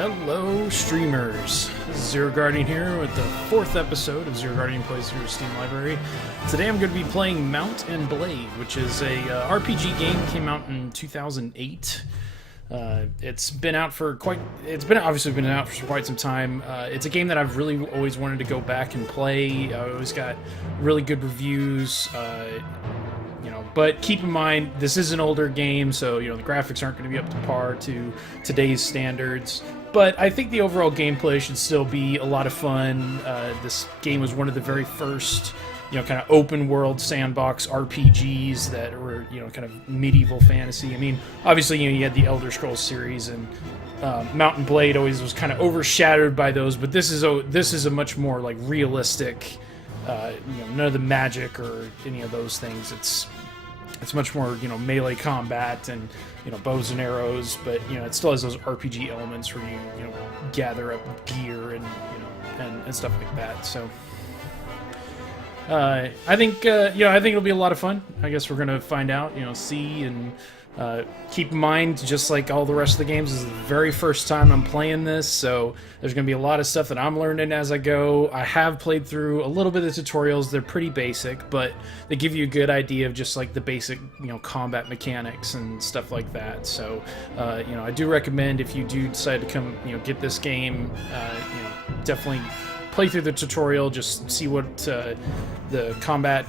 Hello, streamers. This is ZeroGuardian here with the 4th episode of ZeroGuardian Plays Through Steam Library. Today I'm going to be playing Mount and Blade, which is a RPG game. Came out in 2008. It's been out for obviously been out for quite some time. It's a game that I've really always wanted to go back and play. I always got really good reviews. But keep in mind, this is an older game, so the graphics aren't going to be up to par to today's standards. But I think the overall gameplay should still be a lot of fun. This game was one of the very first, kind of open world sandbox RPGs that were, kind of medieval fantasy. I mean, obviously, you had the Elder Scrolls series, and Mount and Blade always was kind of overshadowed by those. But this is a much more like realistic. None of the magic or any of those things. It's much more, melee combat and, bows and arrows, but, it still has those RPG elements where you gather up gear and, and stuff like that. So, I think it'll be a lot of fun. I guess we're going to find out, see and keep in mind, just like all the rest of the games, this is the very first time I'm playing this, so there's going to be a lot of stuff that I'm learning as I go. I have played through a little bit of the tutorials. They're pretty basic, but they give you a good idea of just like the basic, combat mechanics and stuff like that. So, I do recommend if you do decide to come, get this game, definitely play through the tutorial, just see what the combat,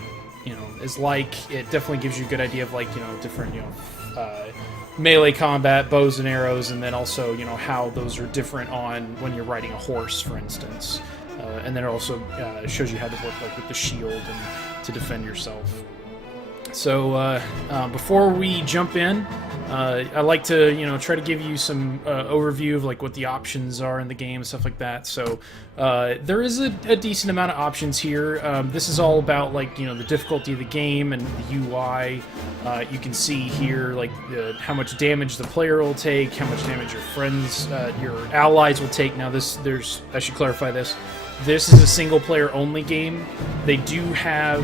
is like. It definitely gives you a good idea of like, different, melee combat, bows and arrows, and then also, how those are different on when you're riding a horse, for instance. And then it also shows you how to work like with the shield and to defend yourself. So before we jump in, I like to try to give you some overview of like what the options are in the game and stuff like that. So there is a decent amount of options here. This is all about like the difficulty of the game and the UI. You can see here like how much damage the player will take, how much damage your friends, your allies will take. Now I should clarify this. This is a single-player only game. They do have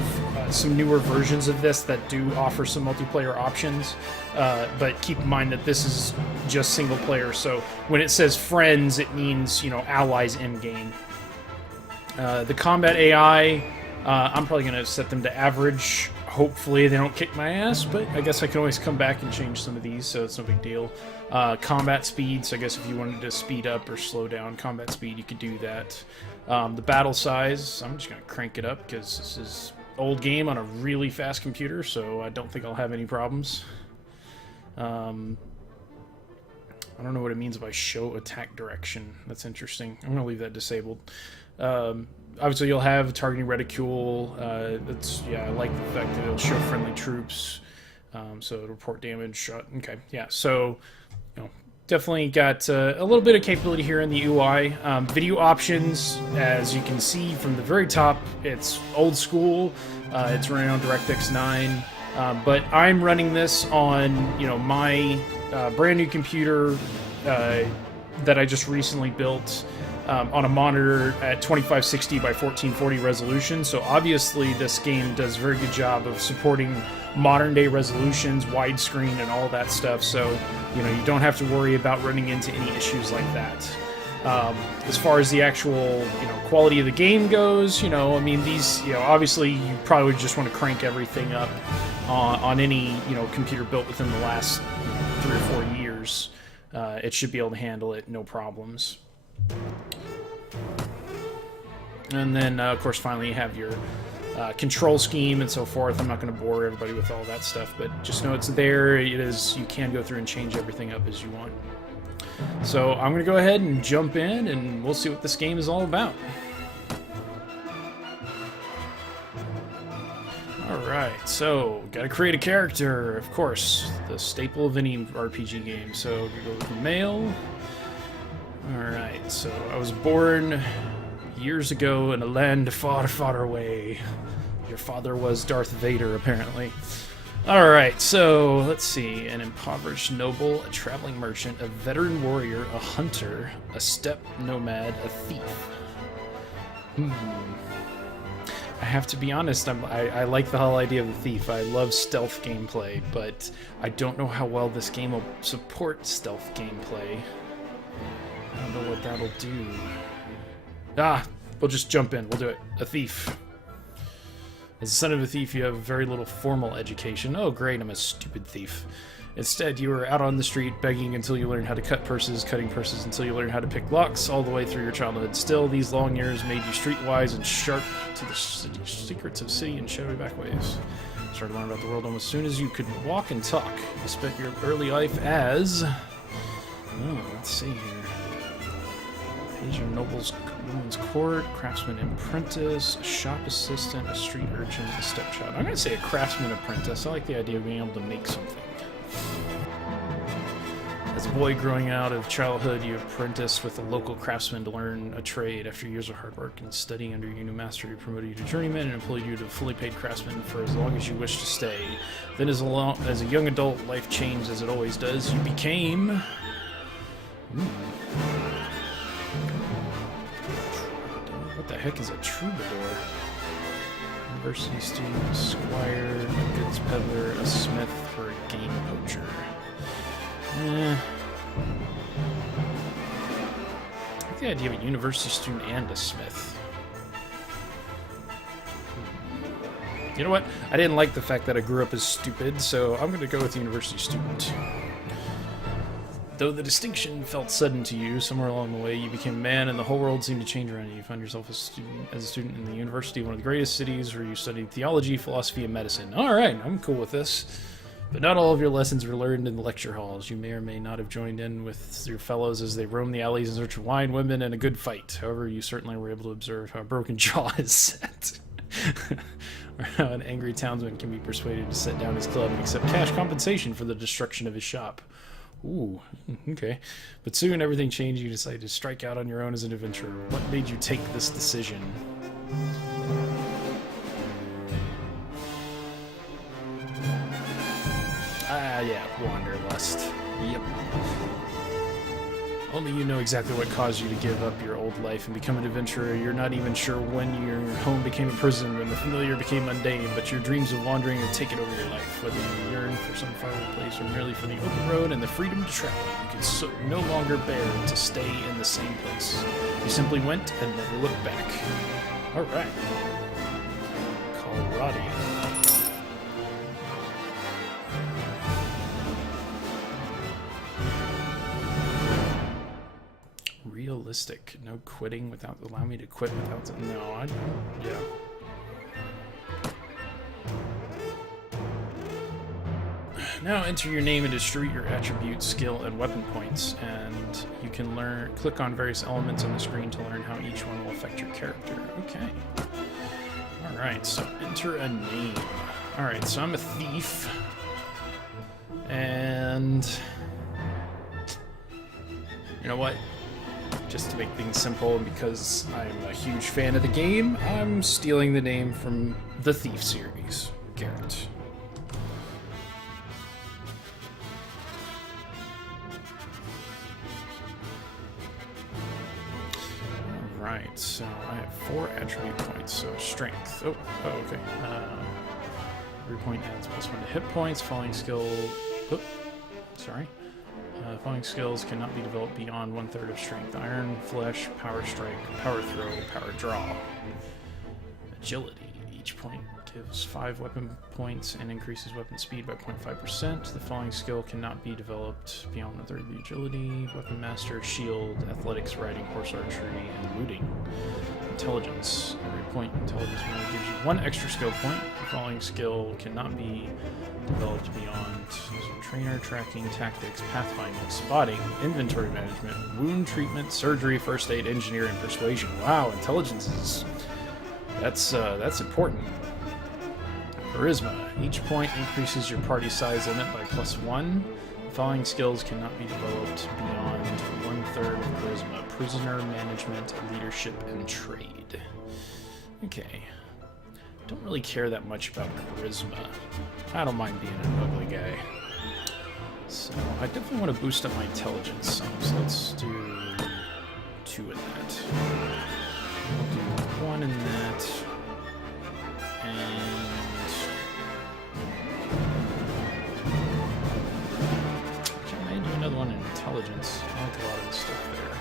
some newer versions of this that do offer some multiplayer options, but keep in mind that this is just single-player, so when it says friends, it means, allies in-game. The combat AI, I'm probably going to set them to average. Hopefully they don't kick my ass, but I guess I can always come back and change some of these, so it's no big deal. Combat speed, so I guess if you wanted to speed up or slow down combat speed, you could do that. The battle size, I'm just going to crank it up because this is old game on a really fast computer, so I don't think I'll have any problems. I don't know what it means by show attack direction. That's interesting. I'm going to leave that disabled. Obviously, you'll have targeting reticule. I like the fact that it'll show friendly troops, so it'll report damage shot. Okay, yeah, so definitely got a little bit of capability here in the UI. Video options, as you can see from the very top, it's old school. It's running on DirectX 9, but I'm running this on my brand new computer that I just recently built. On a monitor at 2560 by 1440 resolution, so obviously this game does a very good job of supporting modern day resolutions, widescreen, and all that stuff, so you don't have to worry about running into any issues like that. As far as the actual quality of the game goes, I mean, these obviously you probably just want to crank everything up on any computer built within the last 3 or 4 years. It should be able to handle it, no problems. And then, of course, finally you have your control scheme and so forth. I'm not going to bore everybody with all that stuff, but just know it's there. You can go through and change everything up as you want. So I'm going to go ahead and jump in, and we'll see what this game is all about. Alright, so gotta create a character, of course, the staple of any RPG game. So we go with male. Alright, so I was born years ago in a land far, far away. Your father was Darth Vader, apparently. Alright, so let's see. An impoverished noble, a traveling merchant, a veteran warrior, a hunter, a steppe nomad, a thief. I have to be honest, I like the whole idea of the thief. I love stealth gameplay, but I don't know how well this game will support stealth gameplay. I don't know what that'll do. Ah, we'll just jump in. We'll do it. A thief. As the son of a thief, you have very little formal education. Oh, great, I'm a stupid thief. Instead, you were out on the street begging until you learned how to cut purses, cutting purses until you learned how to pick locks, all the way through your childhood. Still, these long years made you streetwise and sharp to the secrets of city and shadowy backways. You started to learn about the world almost as soon as you could walk and talk. You spent your early life as... Oh, let's see here. Page of Noble's Woman's Court, Craftsman Apprentice, a Shop Assistant, a Street Urchin, a Stepchild. I'm going to say a Craftsman Apprentice. I like the idea of being able to make something. As a boy growing out of childhood, you apprenticed with a local craftsman to learn a trade. After years of hard work and studying under your new master, he promoted you to journeyman and employed you to fully paid craftsman for as long as you wished to stay. Then as a young adult, life changed as it always does. You became... What the heck is a troubadour? University student, a squire, a goods peddler, a smith, or a game poacher. I like the idea of a university student and a smith. You know what? I didn't like the fact that I grew up as stupid, so I'm going to go with university student. Though the distinction felt sudden to you, somewhere along the way you became a man and the whole world seemed to change around you. You found yourself as a student in the university, one of the greatest cities, where you studied theology, philosophy, and medicine. Alright, I'm cool with this. But not all of your lessons were learned in the lecture halls. You may or may not have joined in with your fellows as they roamed the alleys in search of wine, women, and a good fight. However, you certainly were able to observe how a broken jaw is set. Or how an angry townsman can be persuaded to set down his club and accept cash compensation for the destruction of his shop. Ooh, okay. But soon everything changed. You decided to strike out on your own as an adventurer. What made you take this decision? Yeah, wanderlust. Yep. Only you know exactly what caused you to give up your old life and become an adventurer. You're not even sure when your home became a prison, when the familiar became mundane, but your dreams of wandering have taken over your life. Whether you yearn for some faraway place or merely for the open road and the freedom to travel, you could no longer bear to stay in the same place. You simply went and never looked back. Alright. Coloradian. Realistic. No quitting without... Allow me to quit without... No, yeah. Now enter your name and distribute your attributes, skill, and weapon points, and you can click on various elements on the screen to learn how each one will affect your character. Okay. Alright, so enter a name. Alright, so I'm a thief. And... You know what? Just to make things simple, and because I'm a huge fan of the game, I'm stealing the name from the Thief series, Garrett. Alright, so I have 4 attribute points, so strength. Oh, okay. Every point adds +1 to hit points, falling skill... Oh, sorry. Falling skills cannot be developed beyond 1/3 of strength. Iron, flesh, power strike, power throw, power draw. Agility. Each point gives 5 weapon points and increases weapon speed by 0.5%. The falling skill cannot be developed beyond 1/3 of the agility. Weapon master, shield, athletics, riding, horse archery, and looting. Intelligence. Every point intelligence only gives you 1 extra skill point. The falling skill cannot be developed beyond trainer, tracking, tactics, pathfinding, spotting, inventory management, wound treatment, surgery, first aid, engineering, persuasion. Wow, intelligence is... That's important. Charisma. Each point increases your party size limit by +1. The following skills cannot be developed beyond 1/3 of charisma. Prisoner management, leadership, and trade. Okay. Don't really care that much about charisma. I don't mind being an ugly guy. So I definitely want to boost up my intelligence some, so let's do 2 in that. We'll do 1 in that. And... I may do another one in intelligence. I like a lot of the stuff there.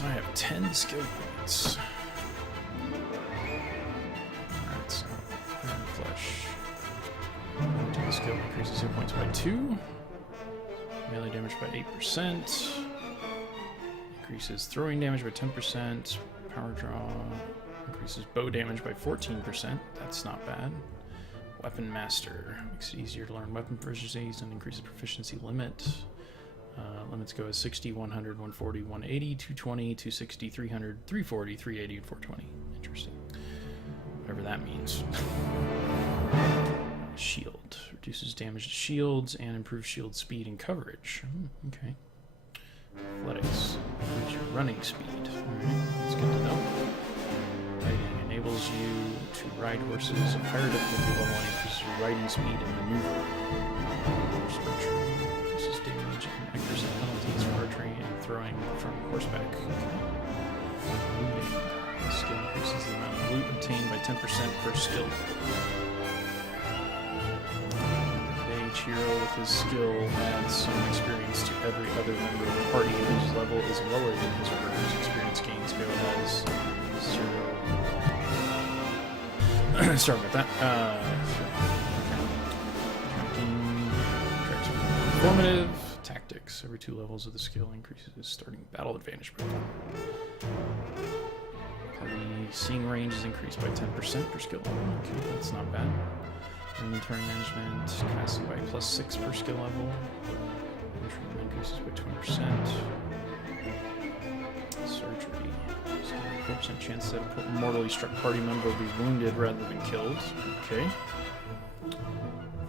so I have 10 skill points. Alright, so Iron Flesh. The skill increases hit points by 2. Melee damage by 8%. Increases throwing damage by 10%. Power draw. Increases bow damage by 14%. That's not bad. Weapon Master. Makes it easier to learn weapon proficiencies and increases proficiency limit. Limits go as 60, 100, 140, 180, 220, 260, 300, 340, 380, and 420. Interesting. Whatever that means. Shield. Reduces damage to shields and improves shield speed and coverage. Okay. Athletics. Improves your running speed. Alright, that's good to know. Riding enables you to ride horses of higher difficulty level and increases your riding speed and maneuver. Reduces damage and accuracy penalties for archery and throwing from horseback. Looting. This skill increases the amount of loot obtained by 10% per skill. Each hero with his skill adds some experience to every other member of the party whose level is lower than his or her experience gains go as 0. Sorry about that. Informative tactics. Every 2 levels of the skill increases starting battle advantage per time. Party seeing range is increased by 10% per skill level. Okay, that's not bad. Inventory management, capacity by +6 per skill level. Inventory increases by 20%. Surgery. 4% chance that a mortally struck party member will be wounded rather than killed. Okay.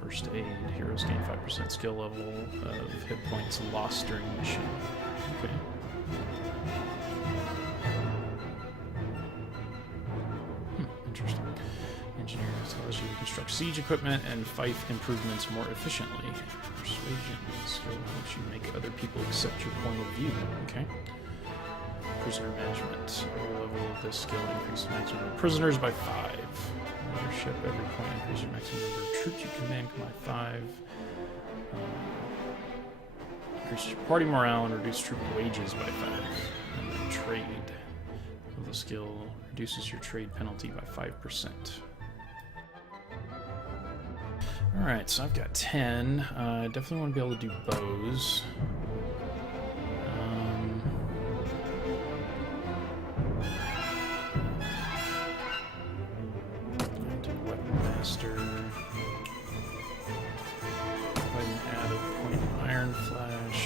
First aid. Heroes gain 5% skill level of hit points lost during mission. Okay. Interesting. Engineer tells you to construct siege equipment and fight improvements more efficiently. Persuasion skill helps you make other people accept your point of view. Okay. Prisoner management. Every level of this skill increases maximum number of prisoners by 5. Leadership. Every point increases your maximum number of troops you command by 5. Increases your party morale and reduces troop wages by 5. And then trade. The skill reduces your trade penalty by 5%. Alright, so I've got 10. I definitely want to be able to do bows. I'll do Weapon Master. Go ahead and add a point of Iron Flash.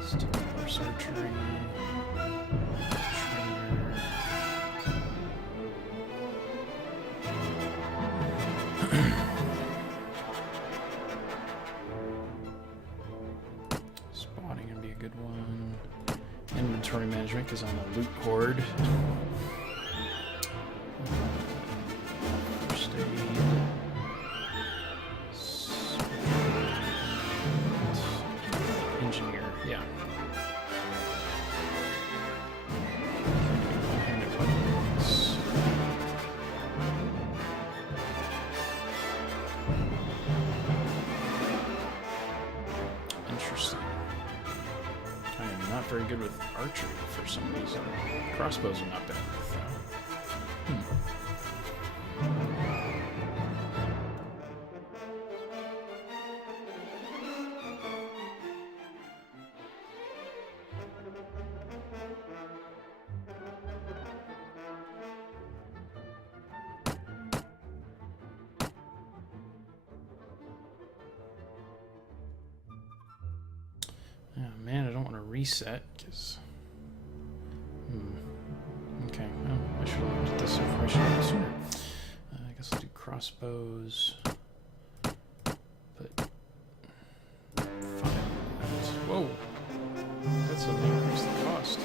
Let's do Horse Archery. Spotting would be a good one. Inventory management because I'm a loot hoard. First aid. Engineer, yeah. One-handed weapons. Interesting. I am not very good with archery for some reason. Crossbows are not bad with Oh man, I don't want to reset because. Okay, well, I should have looked at this information a little sooner. I guess I'll do crossbows. But 5. Whoa! That suddenly increased the cost.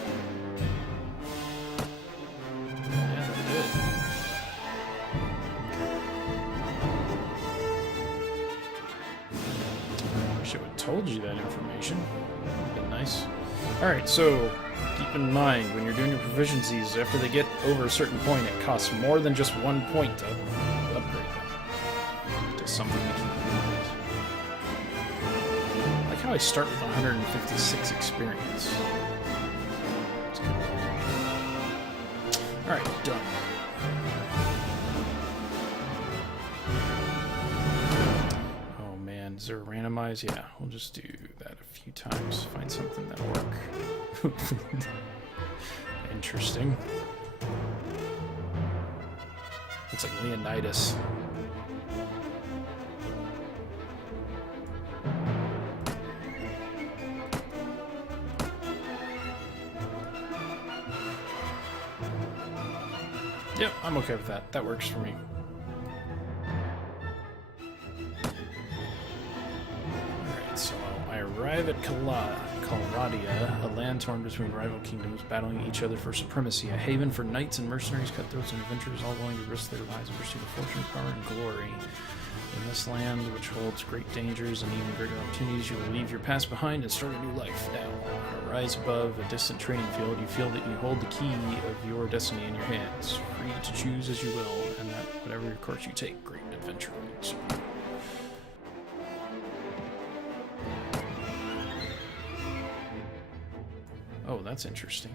Yeah, that did. I wish I would have told you that information. Been nice. Alright, so keep in mind when you're doing your proficiencies, after they get over a certain point, it costs more than just 1 point to upgrade them to something that you can. I like how I start with 156 experience. That's good. Alright, done. Oh man, is there a randomize? Yeah, we'll just do that a few times. Find something that'll work. Interesting. Looks like Leonidas. Yep, I'm okay with that. That works for me. Alright, so I arrive at Calradia, a land torn between rival kingdoms battling each other for supremacy, a haven for knights and mercenaries, cutthroats, and adventurers all willing to risk their lives in pursuit of fortune, power, and glory. In this land, which holds great dangers and even greater opportunities, you will leave your past behind and start a new life. Now, rise above a distant training field, you feel that you hold the key of your destiny in your hands, free to choose as you will, and that whatever course you take, great adventure awaits you. Oh, that's interesting.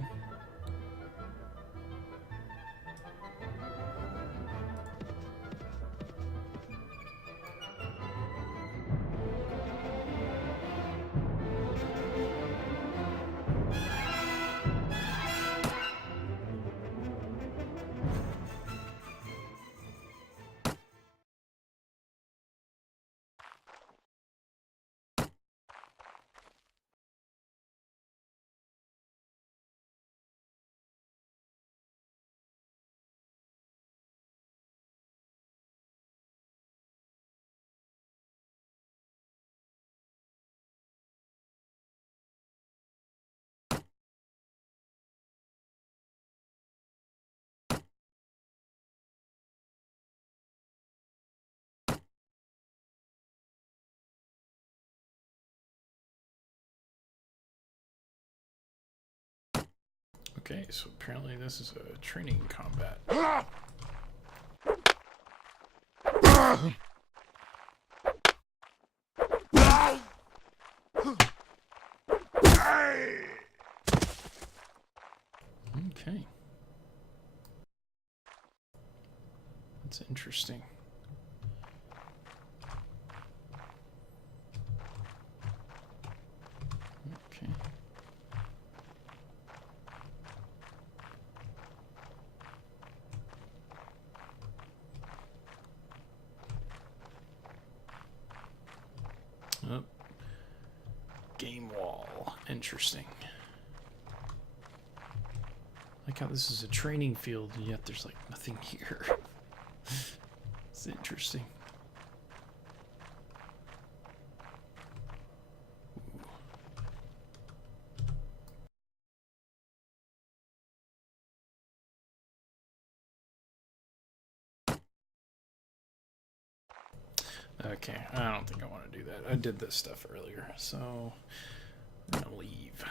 Okay, so apparently this is a training combat. Okay. That's interesting. Okay. Oh. Game wall. Interesting. Like how this is a training field, and yet there's like nothing here. It's interesting. Okay, I don't think I want to do that. I did this stuff earlier, so I'm gonna leave.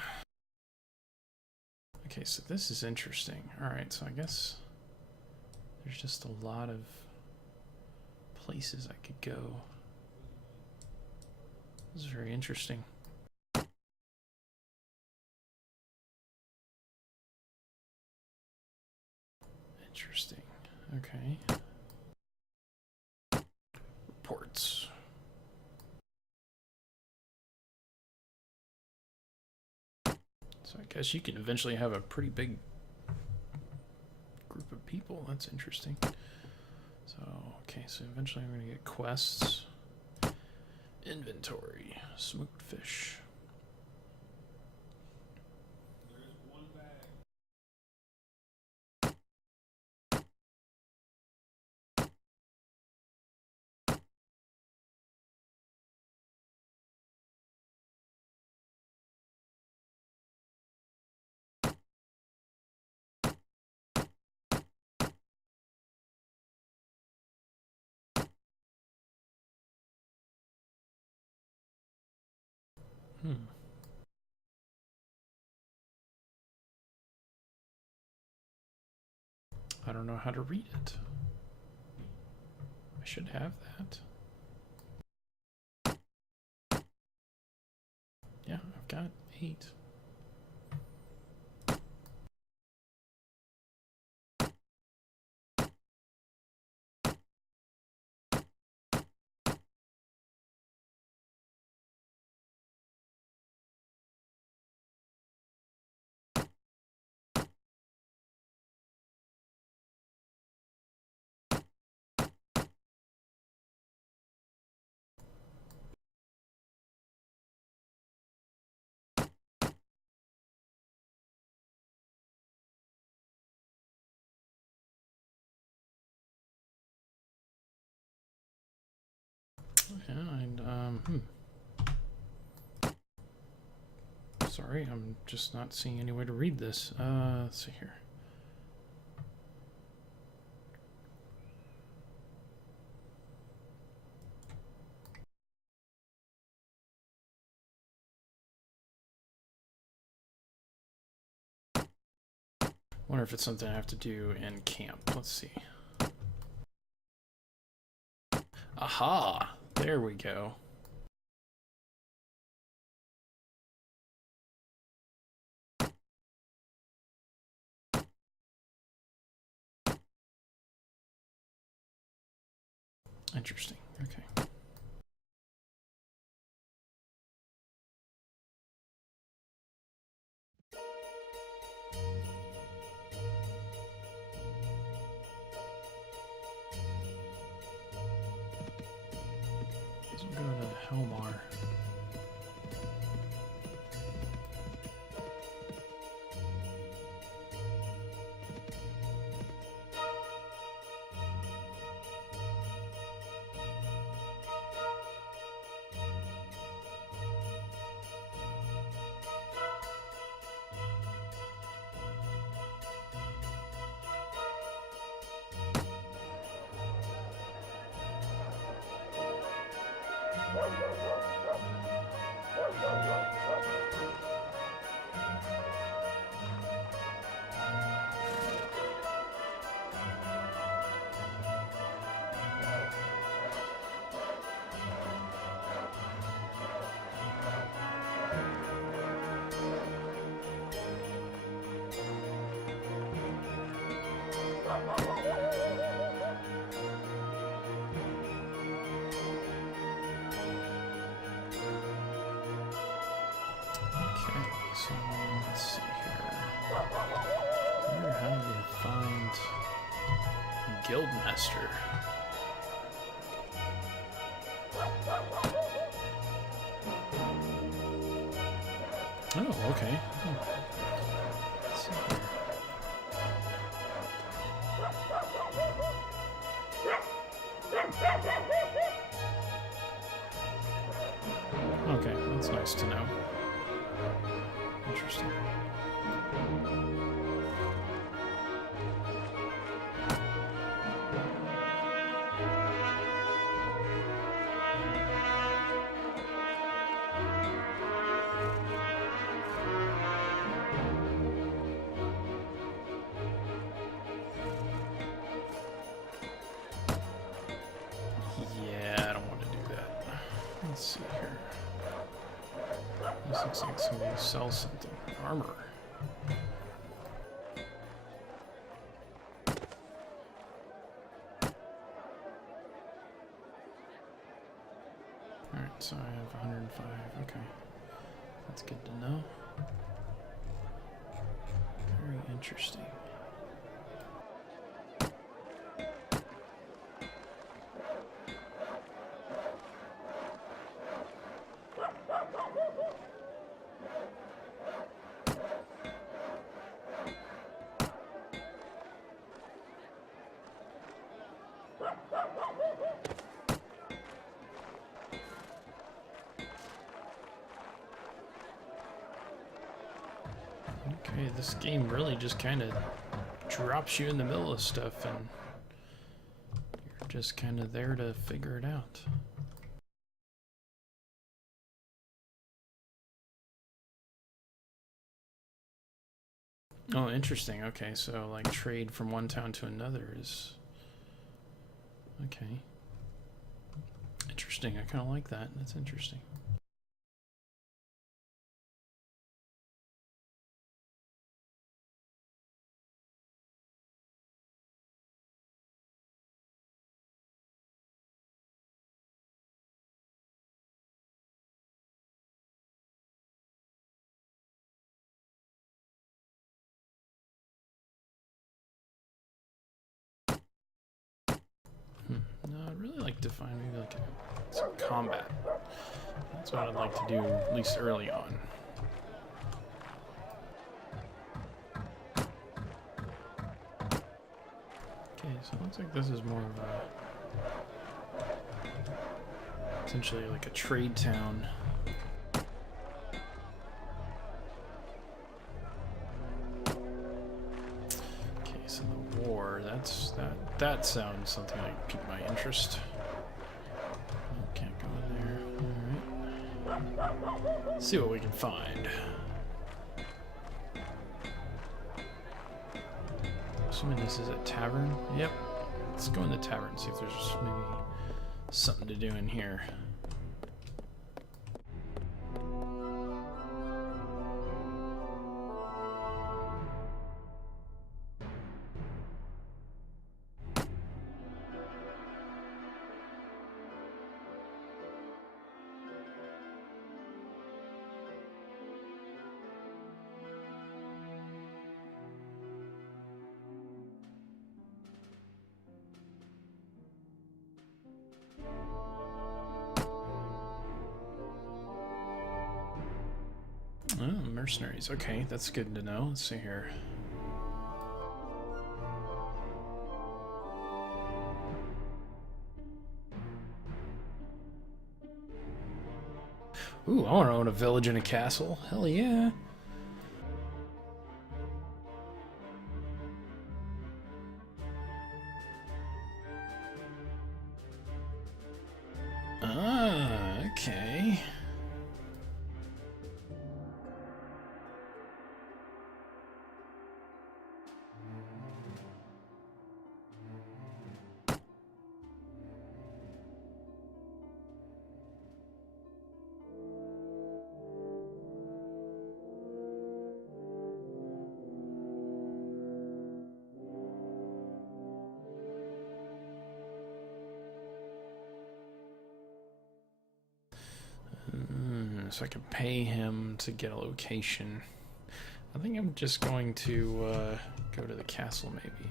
Okay, so this is interesting. Alright, so I guess there's just a lot of places I could go. This is very interesting. Interesting. Okay. Reports. So I guess you can eventually have a pretty big group of people. That's interesting. So, okay, so eventually I'm going to get quests. Inventory. Smoked fish. I don't know how to read it. I should have that. Yeah, I've got 8. Yeah, and, sorry, I'm just not seeing any way to read this. Let's see here. Wonder if it's something I have to do in camp. Let's see. Aha! There we go. Interesting. Okay. So we'll go to Helmar. So let's see here. I wonder how to find Guildmaster. Oh, okay. Let's see here. Okay, that's nice to know. Interesting. Yeah, I don't want to do that. Let's see here. This looks like somebody sells something. Armor. Alright, so I have 105. Okay. That's good to know. Very interesting. Okay, this game really just kind of drops you in the middle of stuff and you're just kind of there to figure it out. Oh, interesting. Okay, so like trade from one town to another is... Okay. Interesting. I kind of like that. That's interesting. I'd really like to find maybe like some combat. That's what I'd like to do, at least early on. Okay, so it looks like this is more of a... essentially like a trade town. Okay, so the war, that sounds something like piqued my interest. Oh, can't go in there. Alright. Let's see what we can find. Assuming this is a tavern. Yep. Let's go in the tavern, see if there's maybe something to do in here. Oh, mercenaries. Okay, that's good to know. Let's see here. Ooh, I want to own a village and a castle. Hell yeah. Ah, okay. So I can pay him to get a location. I think I'm just going to go to the castle, maybe.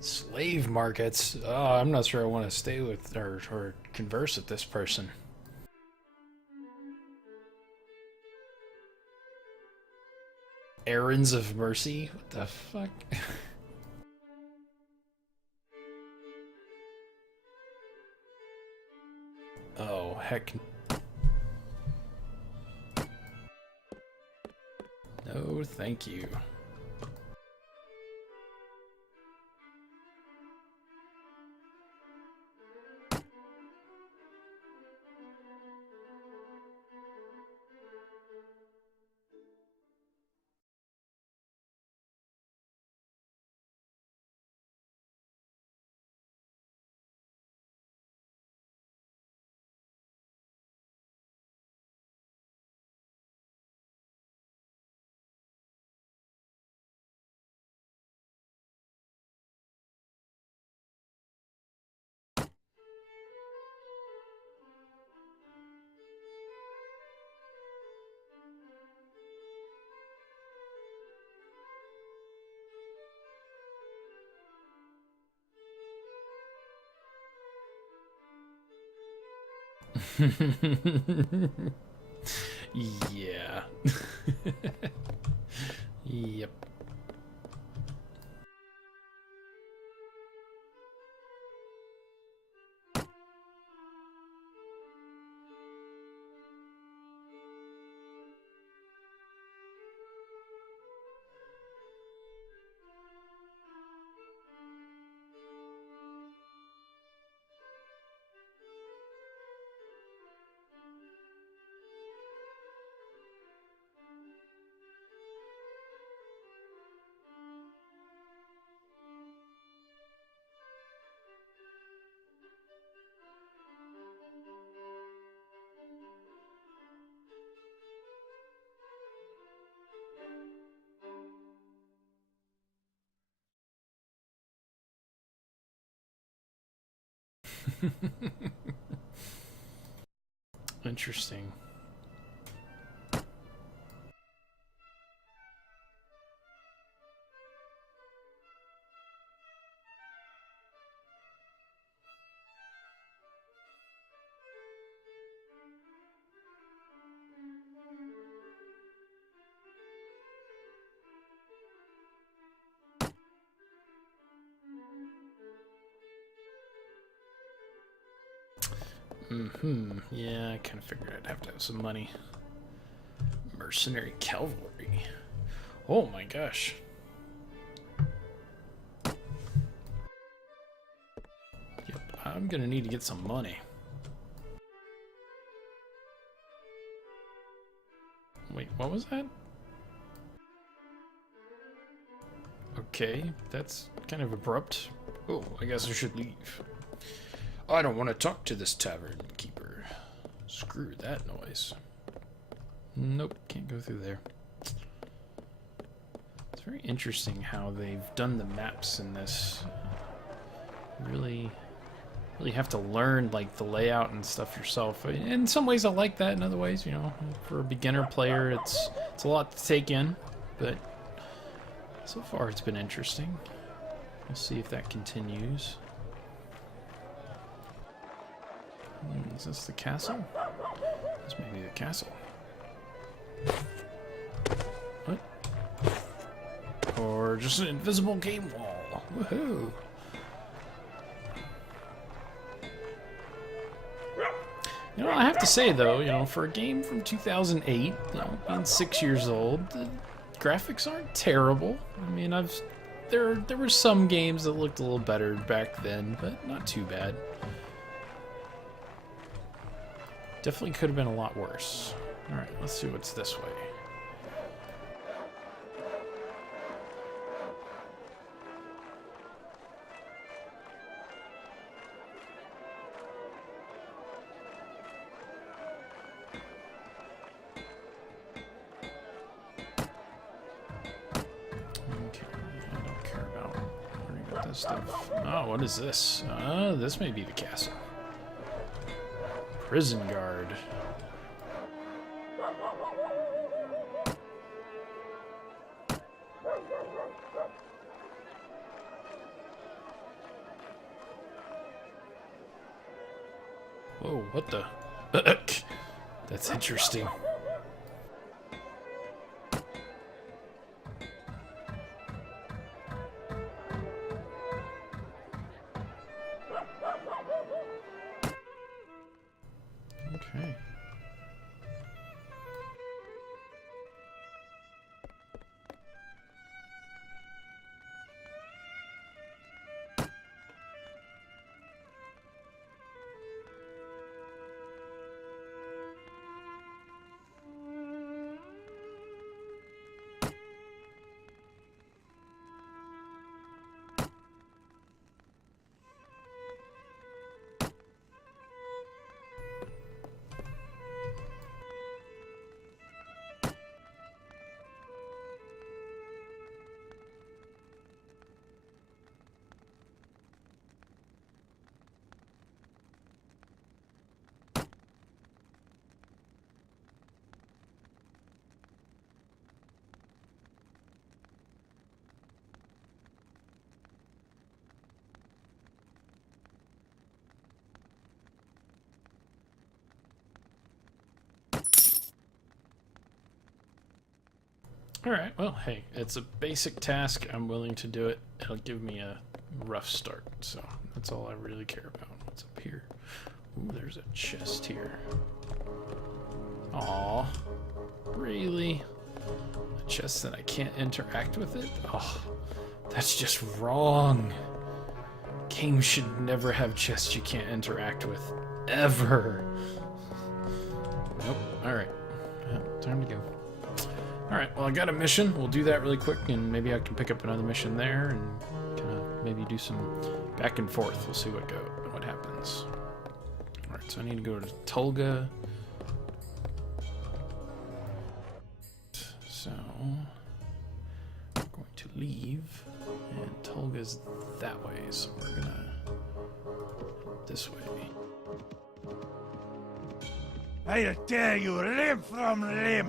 Slave markets? Oh, I'm not sure I want to stay with or converse with this person. Errands of mercy? What the fuck? Oh, heck. No, thank you. Yeah. Yep. Interesting. Yeah, I kind of figured I'd have to have some money. Mercenary cavalry. Oh my gosh. Yep, I'm gonna need to get some money. Wait, what was that? Okay, that's kind of abrupt. Oh, I guess I should leave. I don't want to talk to this tavern keeper. Screw that noise. Nope, can't go through there. It's very interesting how they've done the maps in this. Really have to learn like the layout and stuff yourself. In some ways I like that, in other ways, you know, for a beginner player it's a lot to take in, but so far it's been interesting. We'll see if that continues. Is this the castle? This may be the castle. What? Or just an invisible game wall. Woohoo! You know, I have to say though, you know, for a game from 2008, you know, being 6 years old, the graphics aren't terrible. I mean, there were some games that looked a little better back then, but not too bad. Definitely could have been a lot worse. Alright, let's see what's this way. Okay, I don't care about learning about this stuff. Oh, what is this? This may be the castle. Prison guard. Whoa, what the? That's interesting. Okay. Alright, well, hey, it's a basic task. I'm willing to do it. It'll give me a rough start, so that's all I really care about. What's up here? Ooh, there's a chest here. Aw, really? A chest that I can't interact with it? Oh, that's just wrong. Games should never have chests you can't interact with. Ever. Nope, alright. Well, time to go. Alright, well I got a mission. We'll do that really quick and maybe I can pick up another mission there and kind of maybe do some back and forth. We'll see what happens. Alright, so I need to go to Tolga. So I'm going to leave and Tolga's that way, so we're gonna this way. I tear you limb from limb.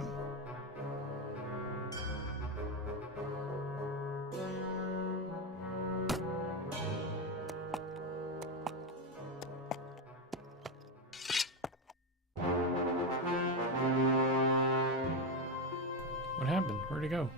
What happened? Where'd he go?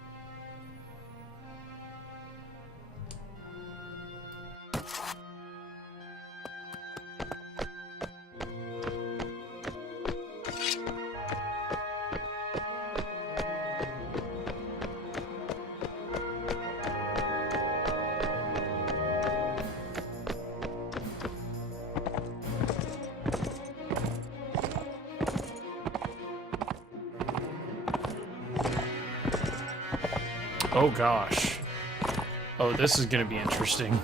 Oh gosh. Oh, this is gonna be interesting.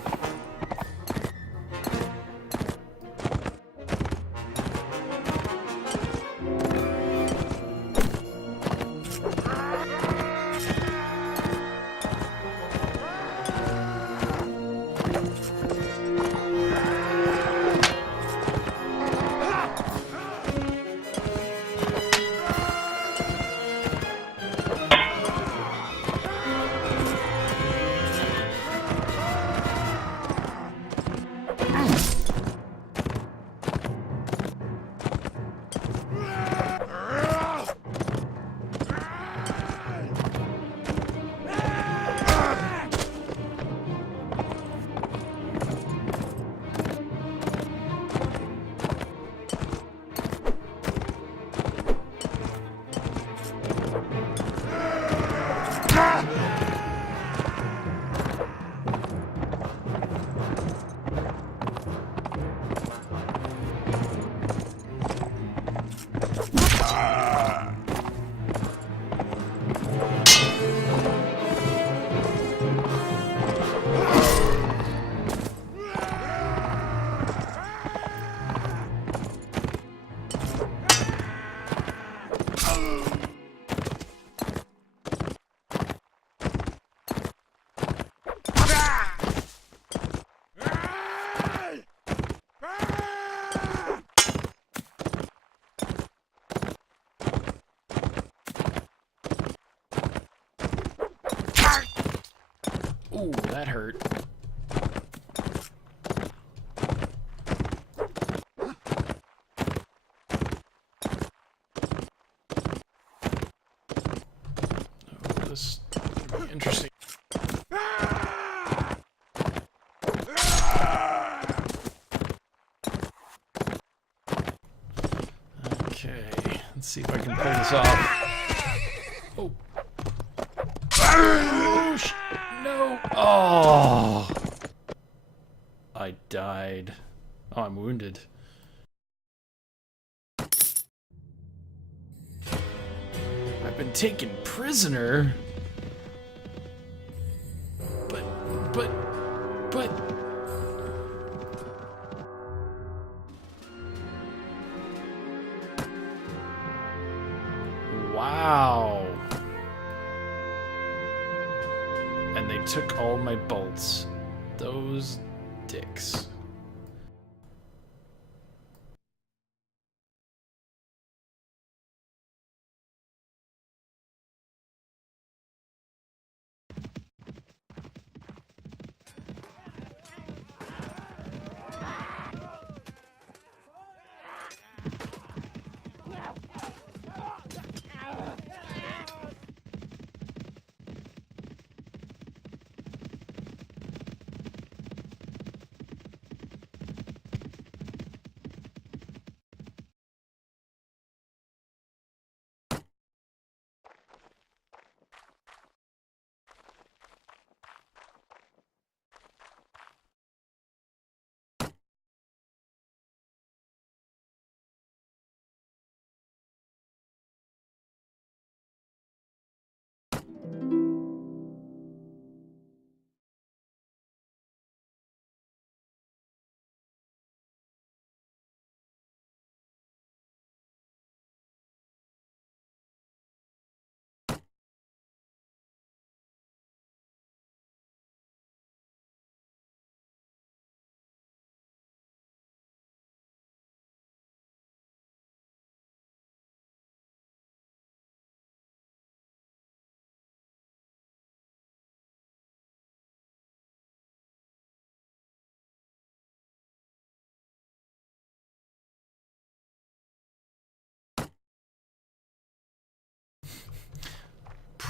Ooh, that hurt. Oh, this will be interesting. Okay, let's see if I can pull this off. Oh. Oh, no. Oh. I died. Oh, I'm wounded. I've been taken prisoner. But. Wow. And they took all my bolts. Those dicks.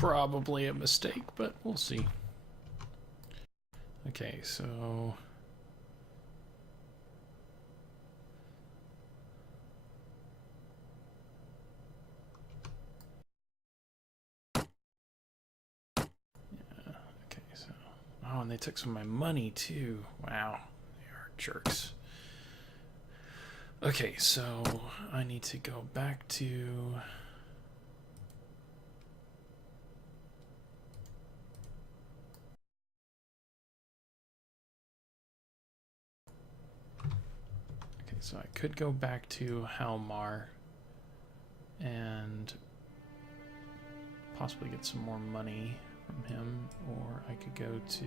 probably a mistake, but we'll see. Okay, so... okay, so... Oh, and they took some of my money, too. Wow, they are jerks. Okay, so I need to go back to... Okay, so I could go back to Halmar and possibly get some more money from him, or I could go to...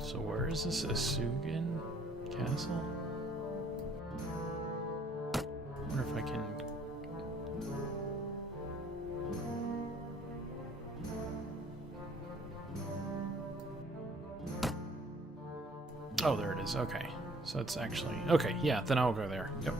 So where is this Asugan Castle? I wonder if I can... Oh, there it is. Okay. So it's actually... Okay, yeah, then I'll go there. Yep.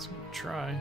Guess I'm gonna try.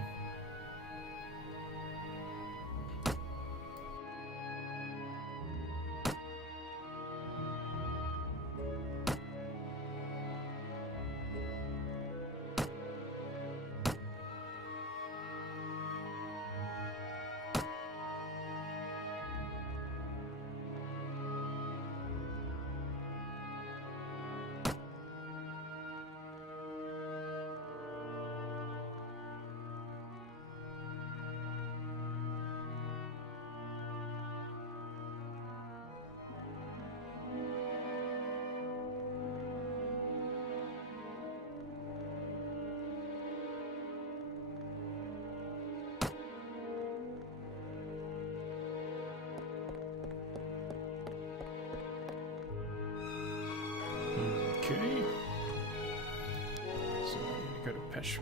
Okay. So I need to go to Peshmi.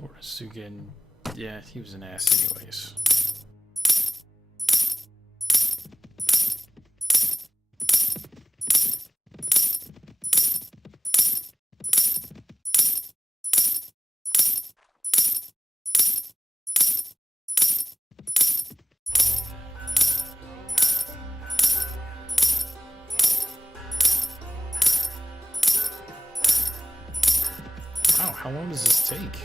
Lord Sugan, yeah, he was an ass anyways. How long does this take?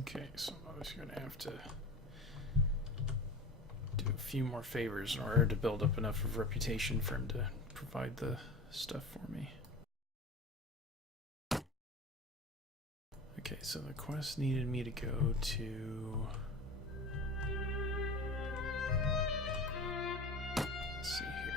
Okay, so I was going to have to do a few more favors in order to build up enough of reputation for him to provide the stuff for me. Okay, so the quest needed me to go to... Let's see here.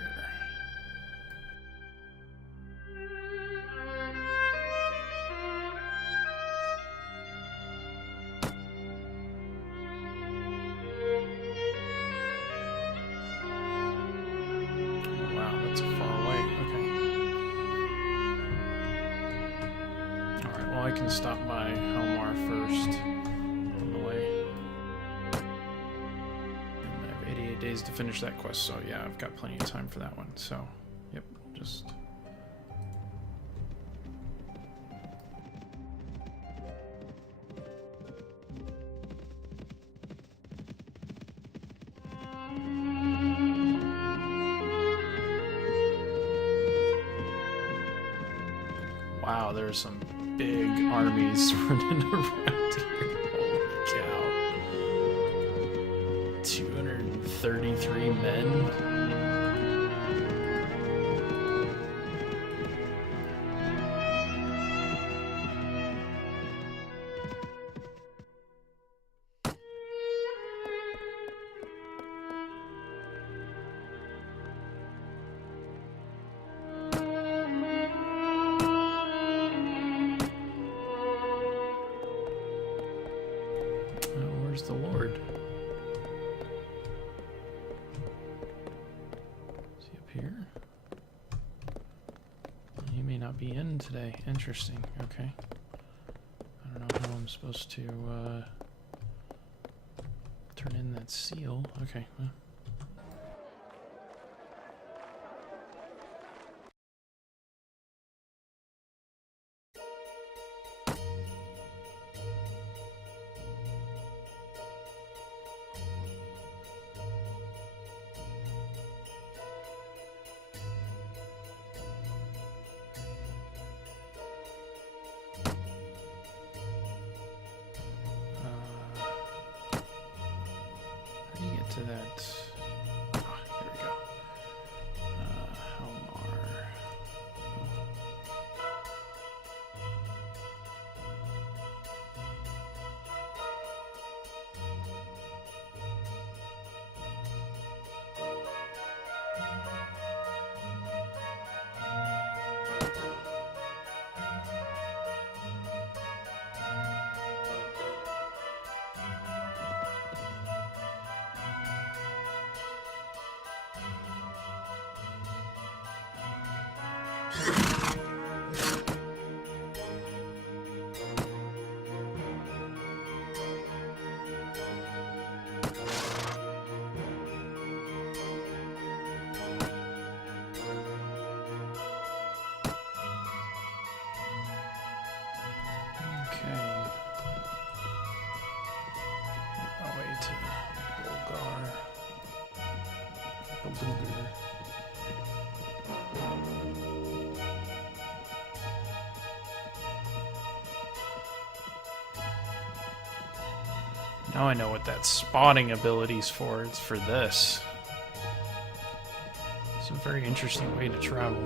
I can stop by Helmar first on the way. And I have 88 days to finish that quest, so yeah, I've got plenty of time for that one. So, yep, just... Wow, there's some big armies running around here. Holy cow. 233 men? Where's the Lord? Is he up here? He may not be in today. Interesting. Okay. I don't know how I'm supposed to turn in that seal. Okay. Well. To that Now I know what that spotting ability's for. It's for this. It's a very interesting way to travel.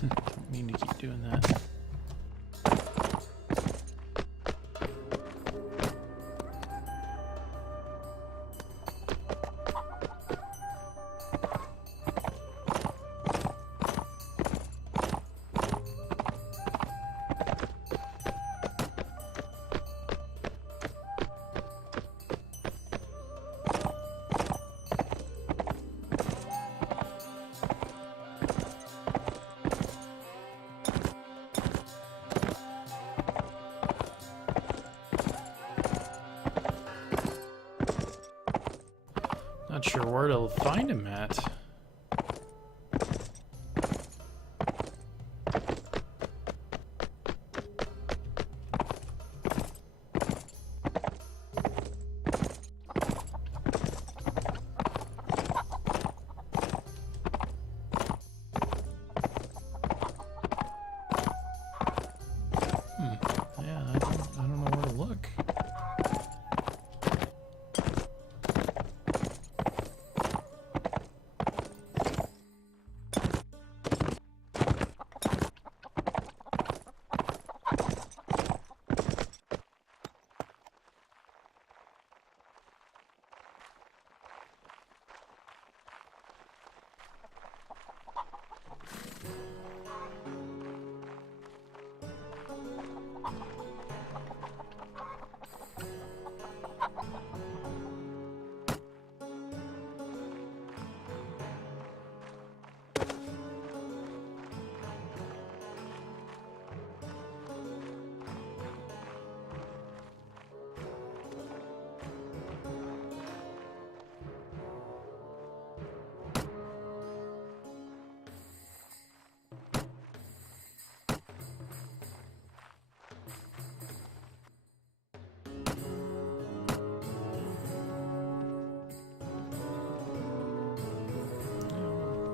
Don't mean to keep doing that. to find him at? Yeah, I don't know where to look.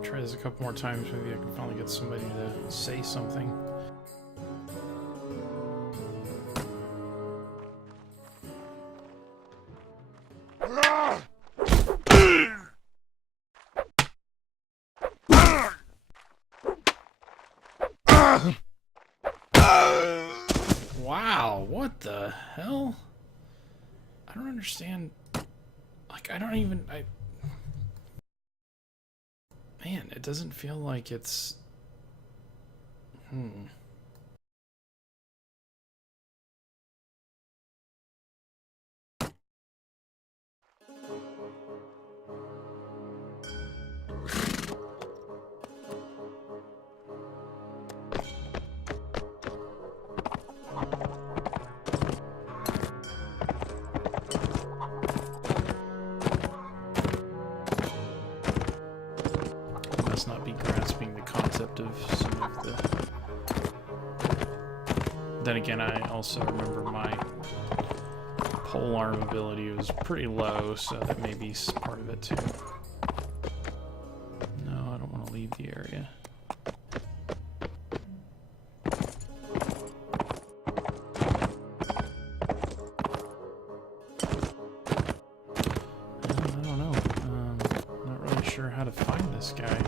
Try this a couple more times, maybe I can finally get somebody to say something. Wow, what the hell? I don't understand. Like, I don't even... Man, it doesn't feel like it's... Must not be grasping the concept of some of the... Then again, I also remember my polearm ability was pretty low, so that may be part of it too. No, I don't want to leave the area. I don't know. Not really sure how to find this guy.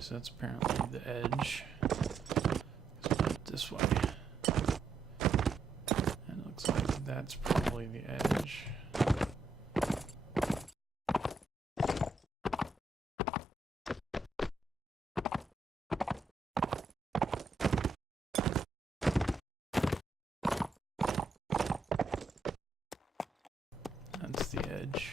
So that's apparently the edge. So put it this way. And it looks like that's probably the edge. That's the edge.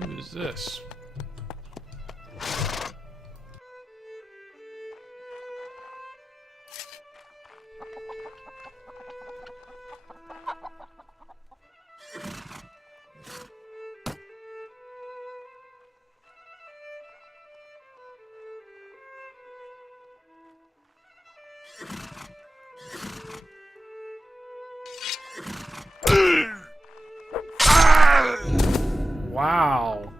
Who is this? Wow.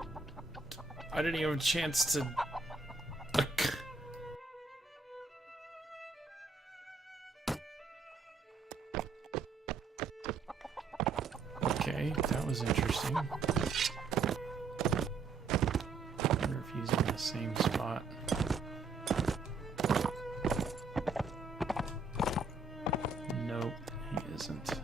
I didn't even have a chance to... Okay, that was interesting. I wonder if he's in the same spot. Nope, he isn't. Damn.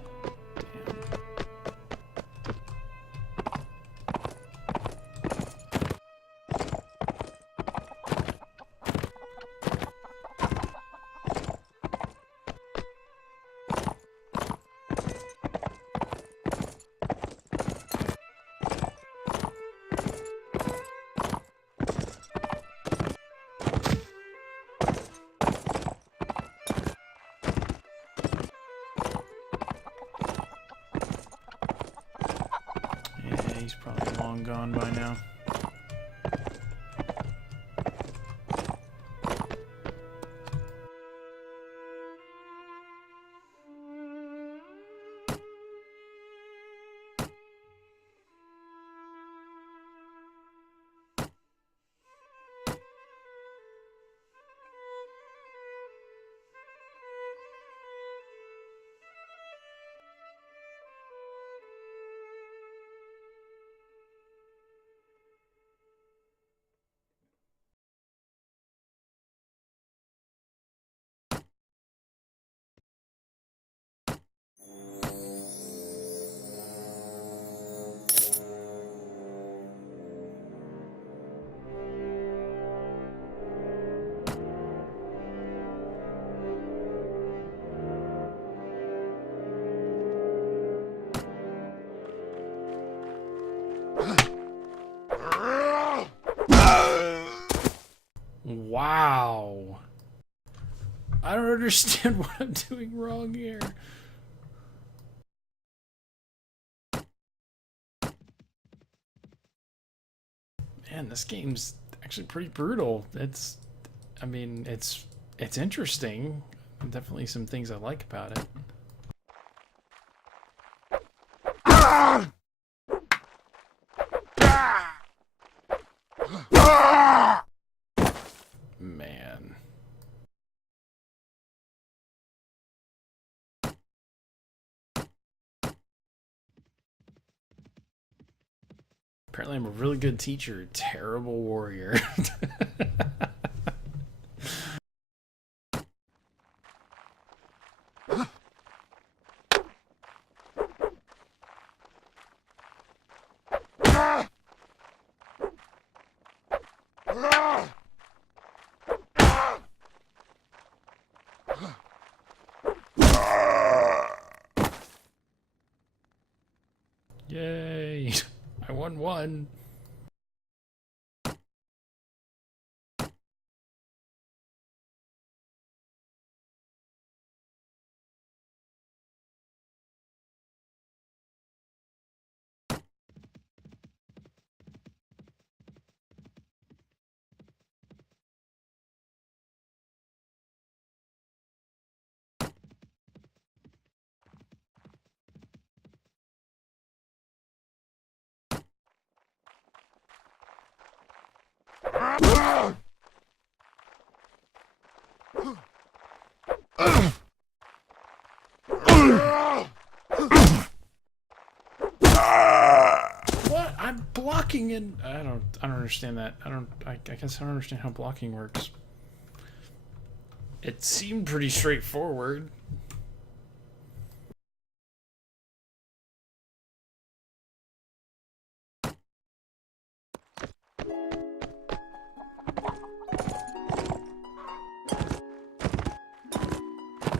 Yeah, he's probably long gone by now. Wow. I don't understand what I'm doing wrong here. Man, this game's actually pretty brutal. I mean, it's interesting. Definitely some things I like about it. Man. Apparently I'm a really good teacher, terrible warrior. Yay! I won one. What? I'm blocking and I don't understand that. I guess I don't understand how blocking works. It seemed pretty straightforward.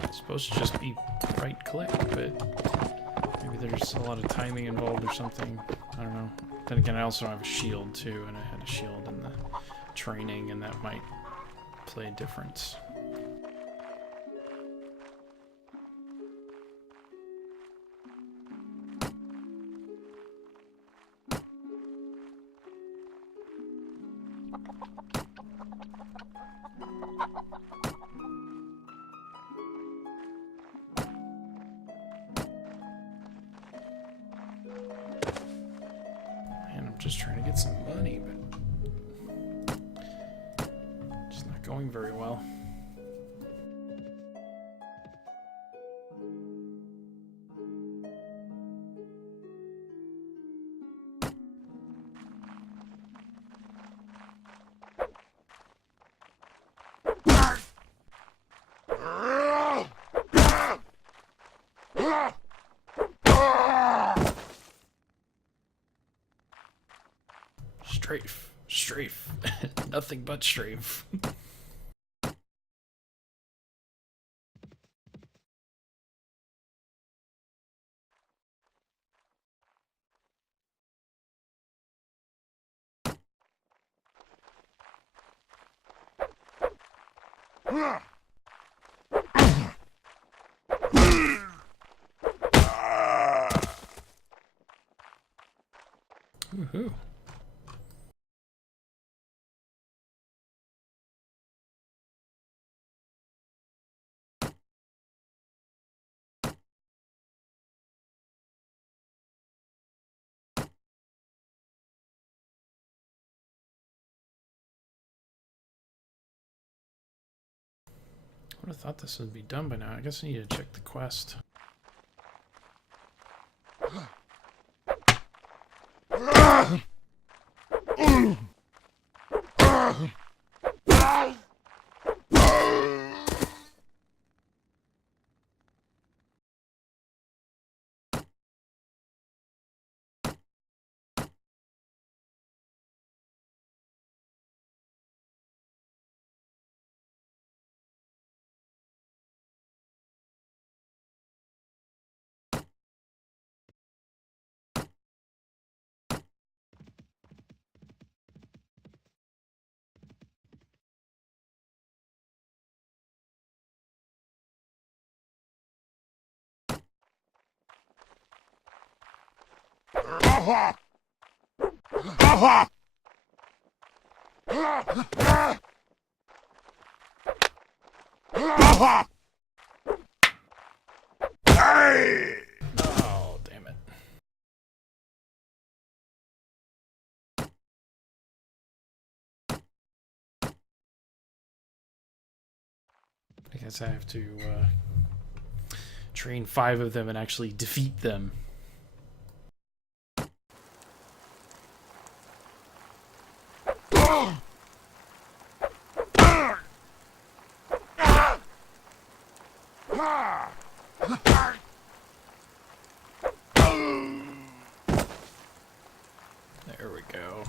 It's supposed to just be right click, but maybe there's a lot of timing involved or something. I don't know. Then again, I also have a shield too, and I had a shield in the training, and that might play a difference. just trying to get some money, but it's not going very well. Strafe. Strafe. Nothing but strafe. Woohoo. I would have thought this would be done by now. I guess I need to check the quest. Oh, damn it. I guess I have to train 5 of them and actually defeat them. There we go.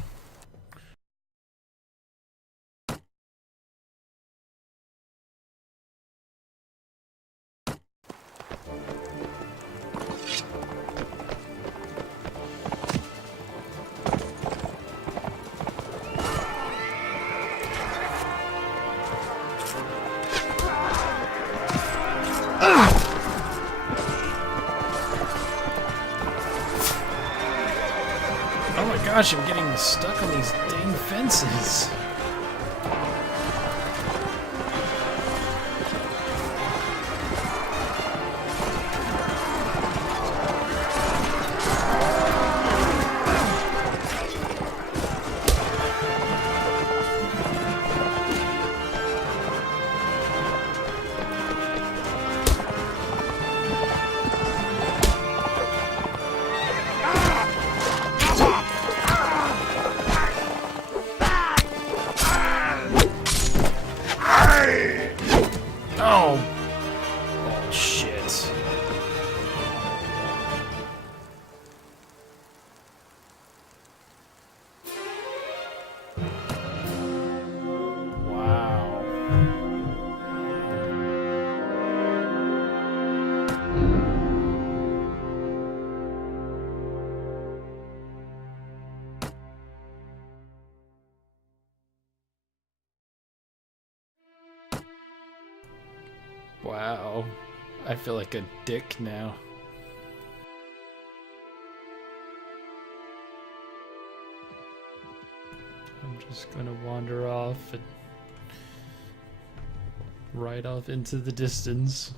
Oh my gosh, I'm getting stuck on these dang fences. Oh. Oh, shit. Wow. Wow. I feel like a dick now. I'm just gonna wander off and ride off into the distance.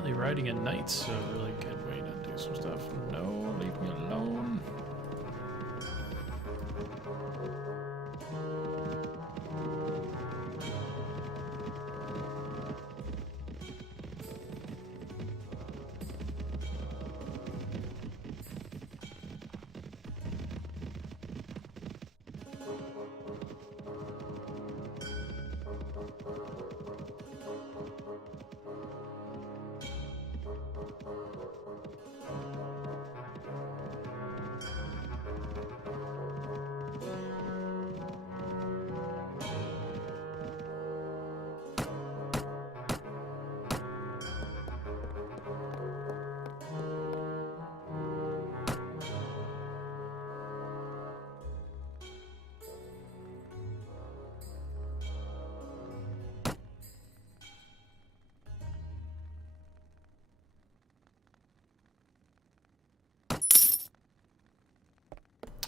Apparently riding at night's a really good way to do some stuff. No, leave me alone.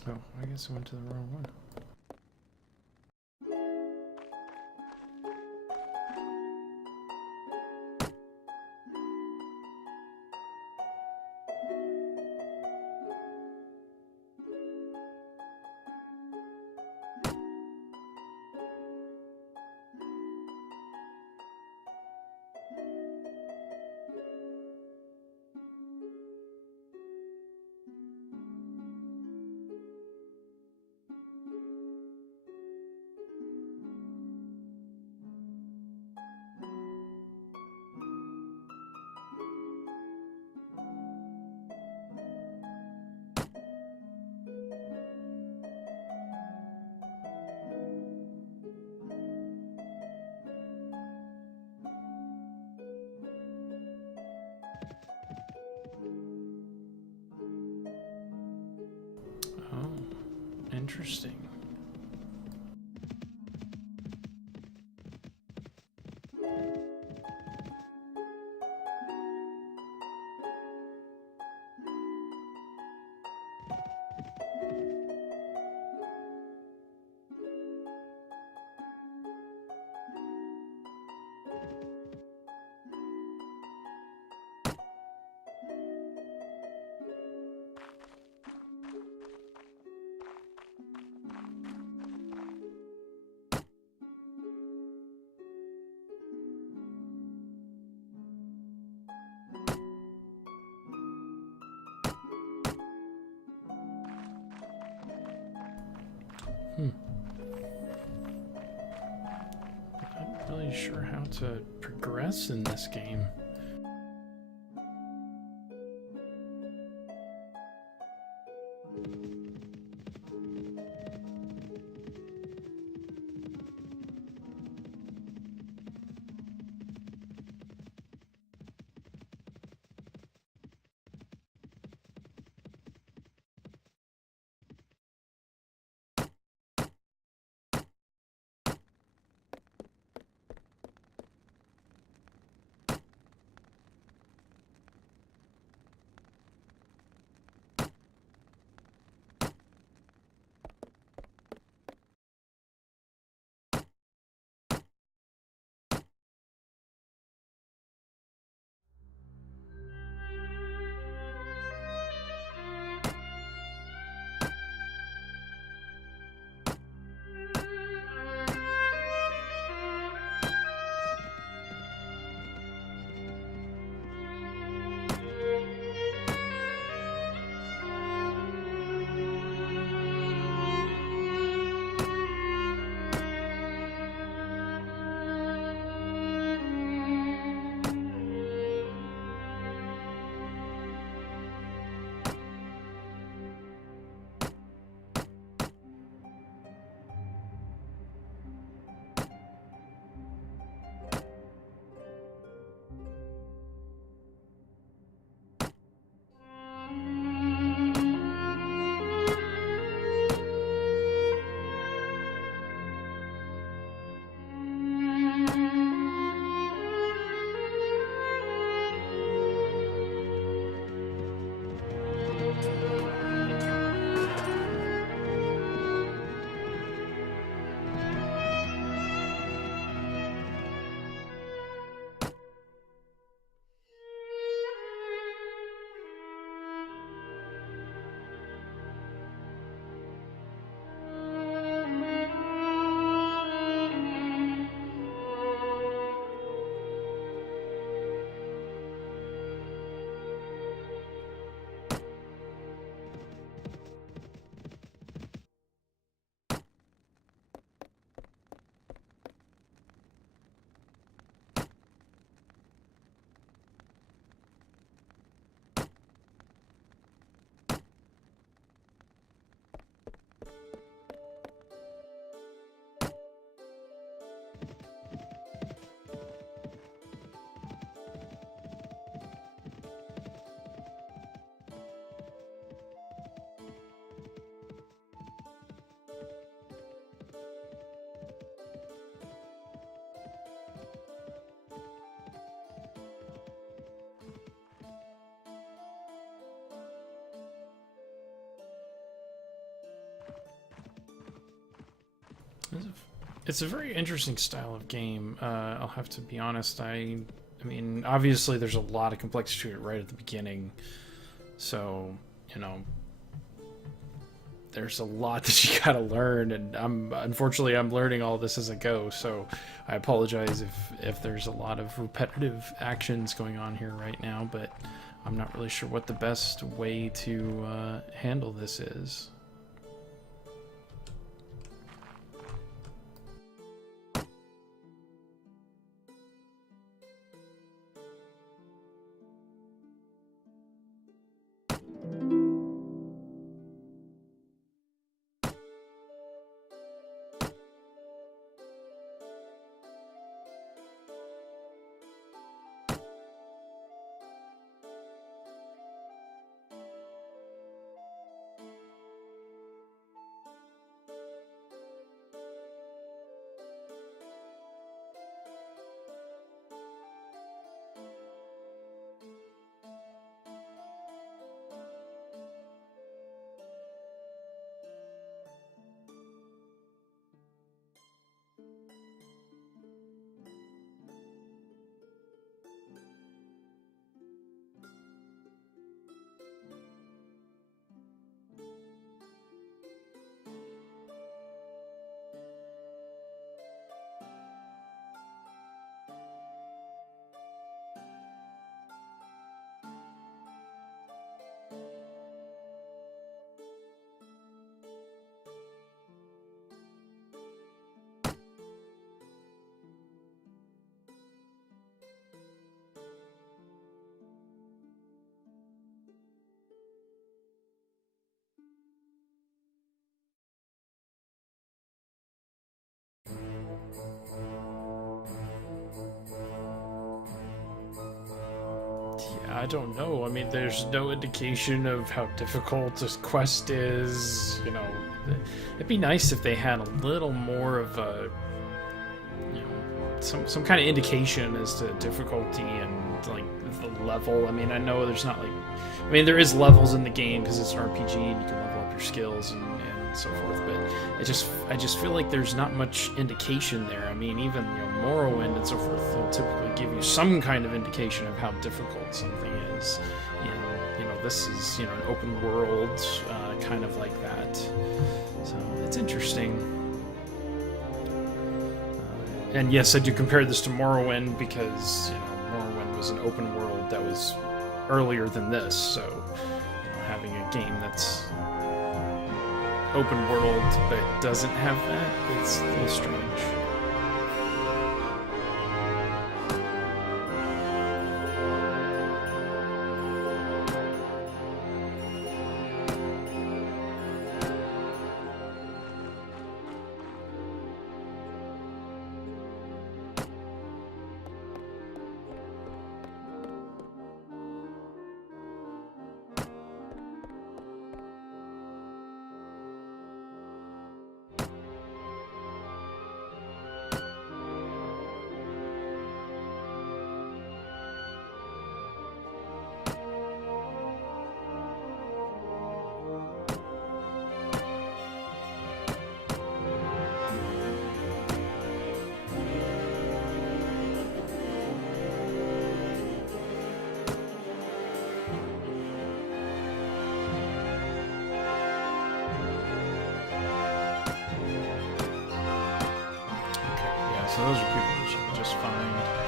Oh, I guess I went to the wrong one. Oh, interesting. Not really sure how to progress in this game. It's a very interesting style of game. I'll have to be honest. I mean, obviously, there's a lot of complexity to it right at the beginning. So, you know, there's a lot that you gotta learn, and unfortunately I'm learning all this as I go. So, I apologize if there's a lot of repetitive actions going on here right now, but I'm not really sure what the best way to handle this is. I don't know. I mean, there's no indication of how difficult this quest is. You know, it'd be nice if they had a little more of a, you know, some kind of indication as to difficulty and like the level. I mean, I know there's not like, I mean, there is levels in the game because it's an RPG and you can level up your skills and so forth. But I just feel like there's not much indication there. I mean, even Morrowind and so forth will typically give you some kind of indication of how difficult something is. You know, this is an open world, kind of like that. So it's interesting. And yes, I do compare this to Morrowind because Morrowind was an open world that was earlier than this. So having a game that's open world but doesn't have that, it's a little strange. So those are people that you can just find.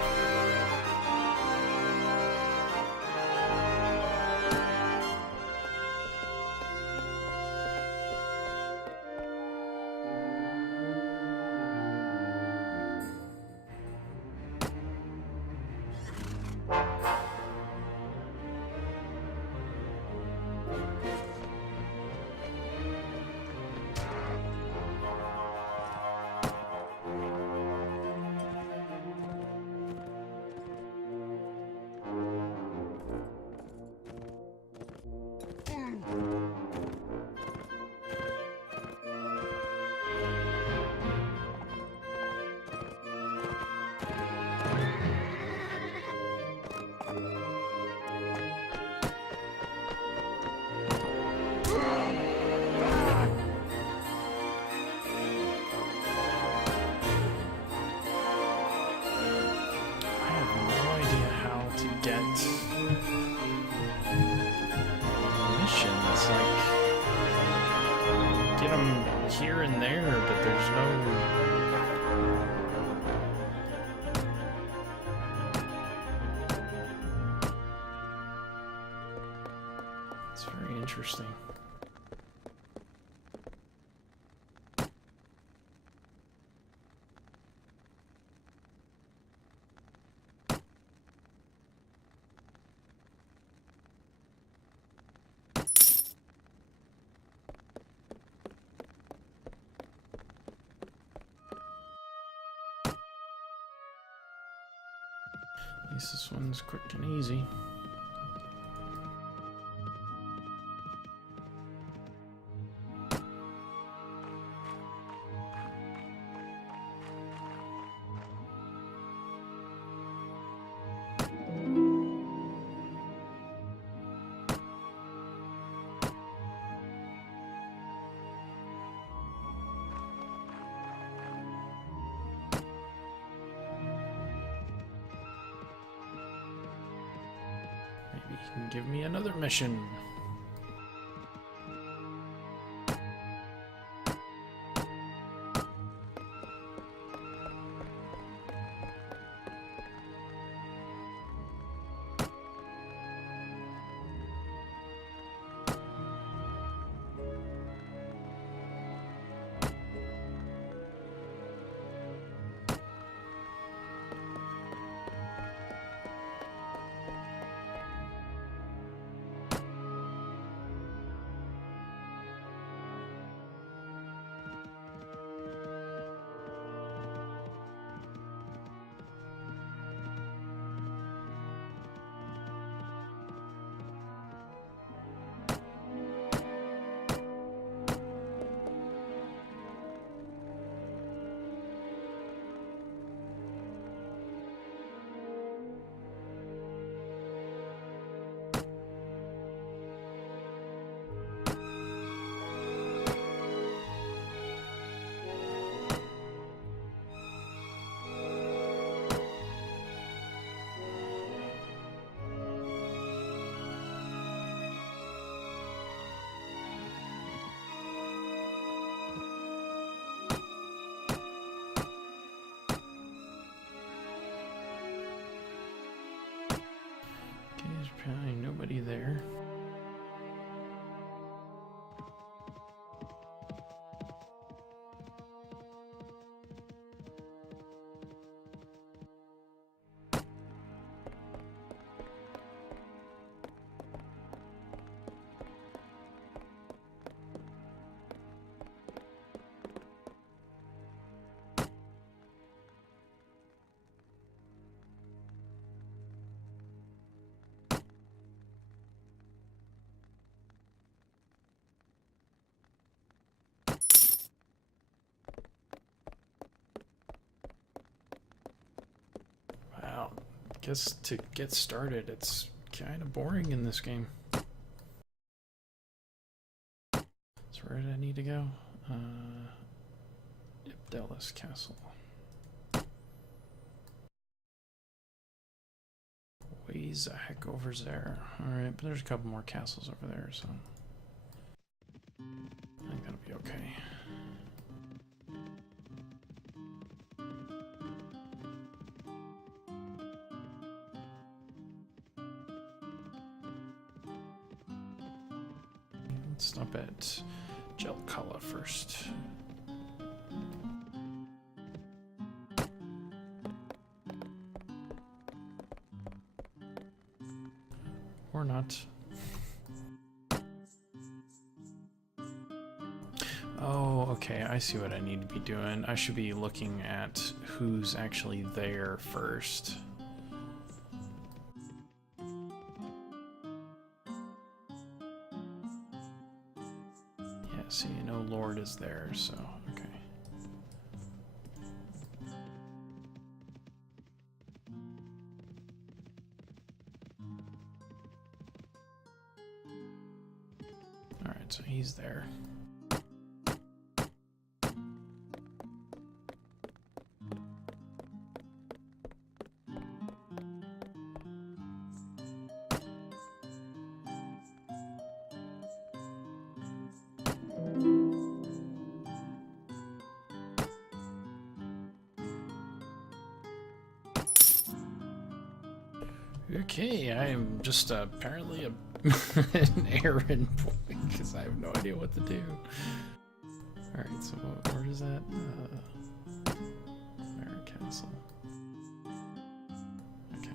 Here and there, but there's no... It's very interesting. At least this one's quick and easy. Maybe he can give me another mission. There's probably nobody there. Wow, guess to get started, it's kind of boring in this game. So where did I need to go? Yep, Dallas Castle. Ways the heck over there. Alright, but there's a couple more castles over there, so I think that'll be okay. Let's stop at Jelkala first. Or not. Oh, okay, I see what I need to be doing. I should be looking at who's actually there first. see, no lord is there, so okay. Alright, so he's there. Okay, I am just apparently an errand boy because I have no idea what to do. Alright, so where is that? Merritt Castle. Okay.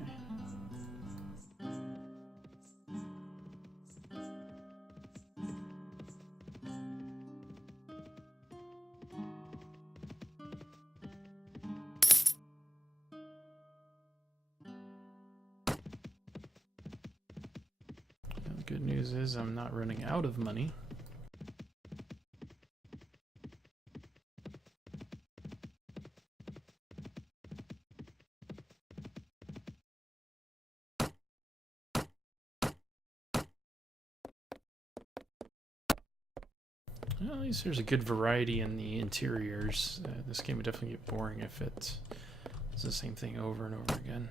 The good news is I'm not running out of money. Well, at least there's a good variety in the interiors. This game would definitely get boring if it's the same thing over and over again.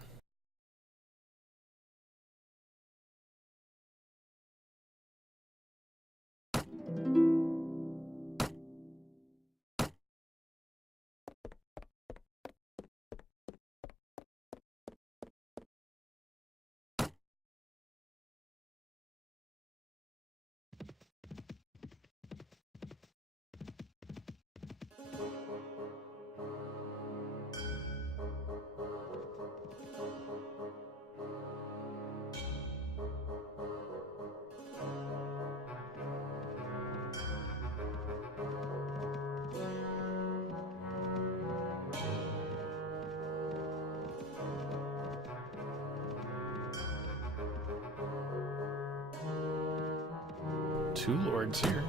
Two lords here.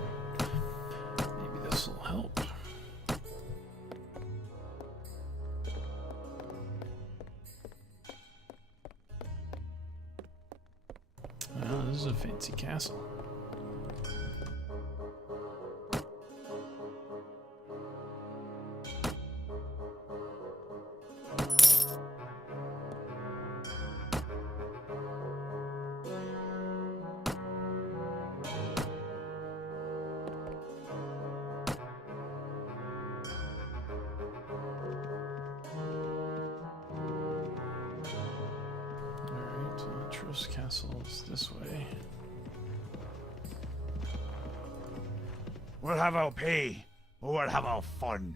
Maybe this will help. Well, this is a fancy castle. Castle is this way. We'll have our pay, or we'll have our fun.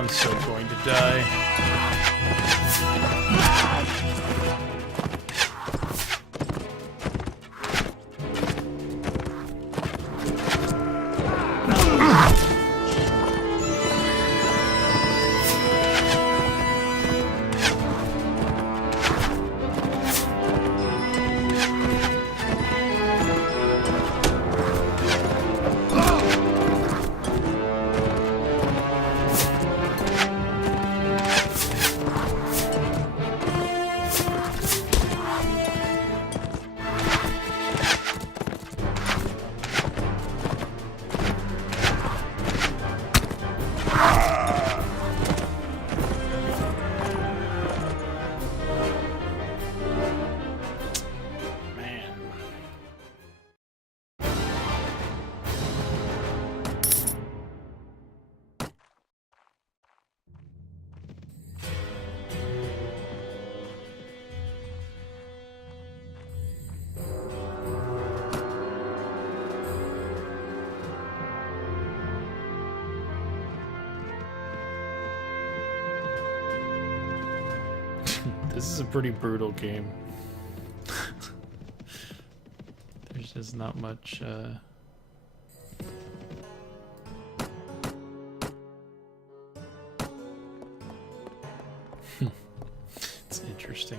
I'm so going to die. This is a pretty brutal game. There's just not much, It's interesting.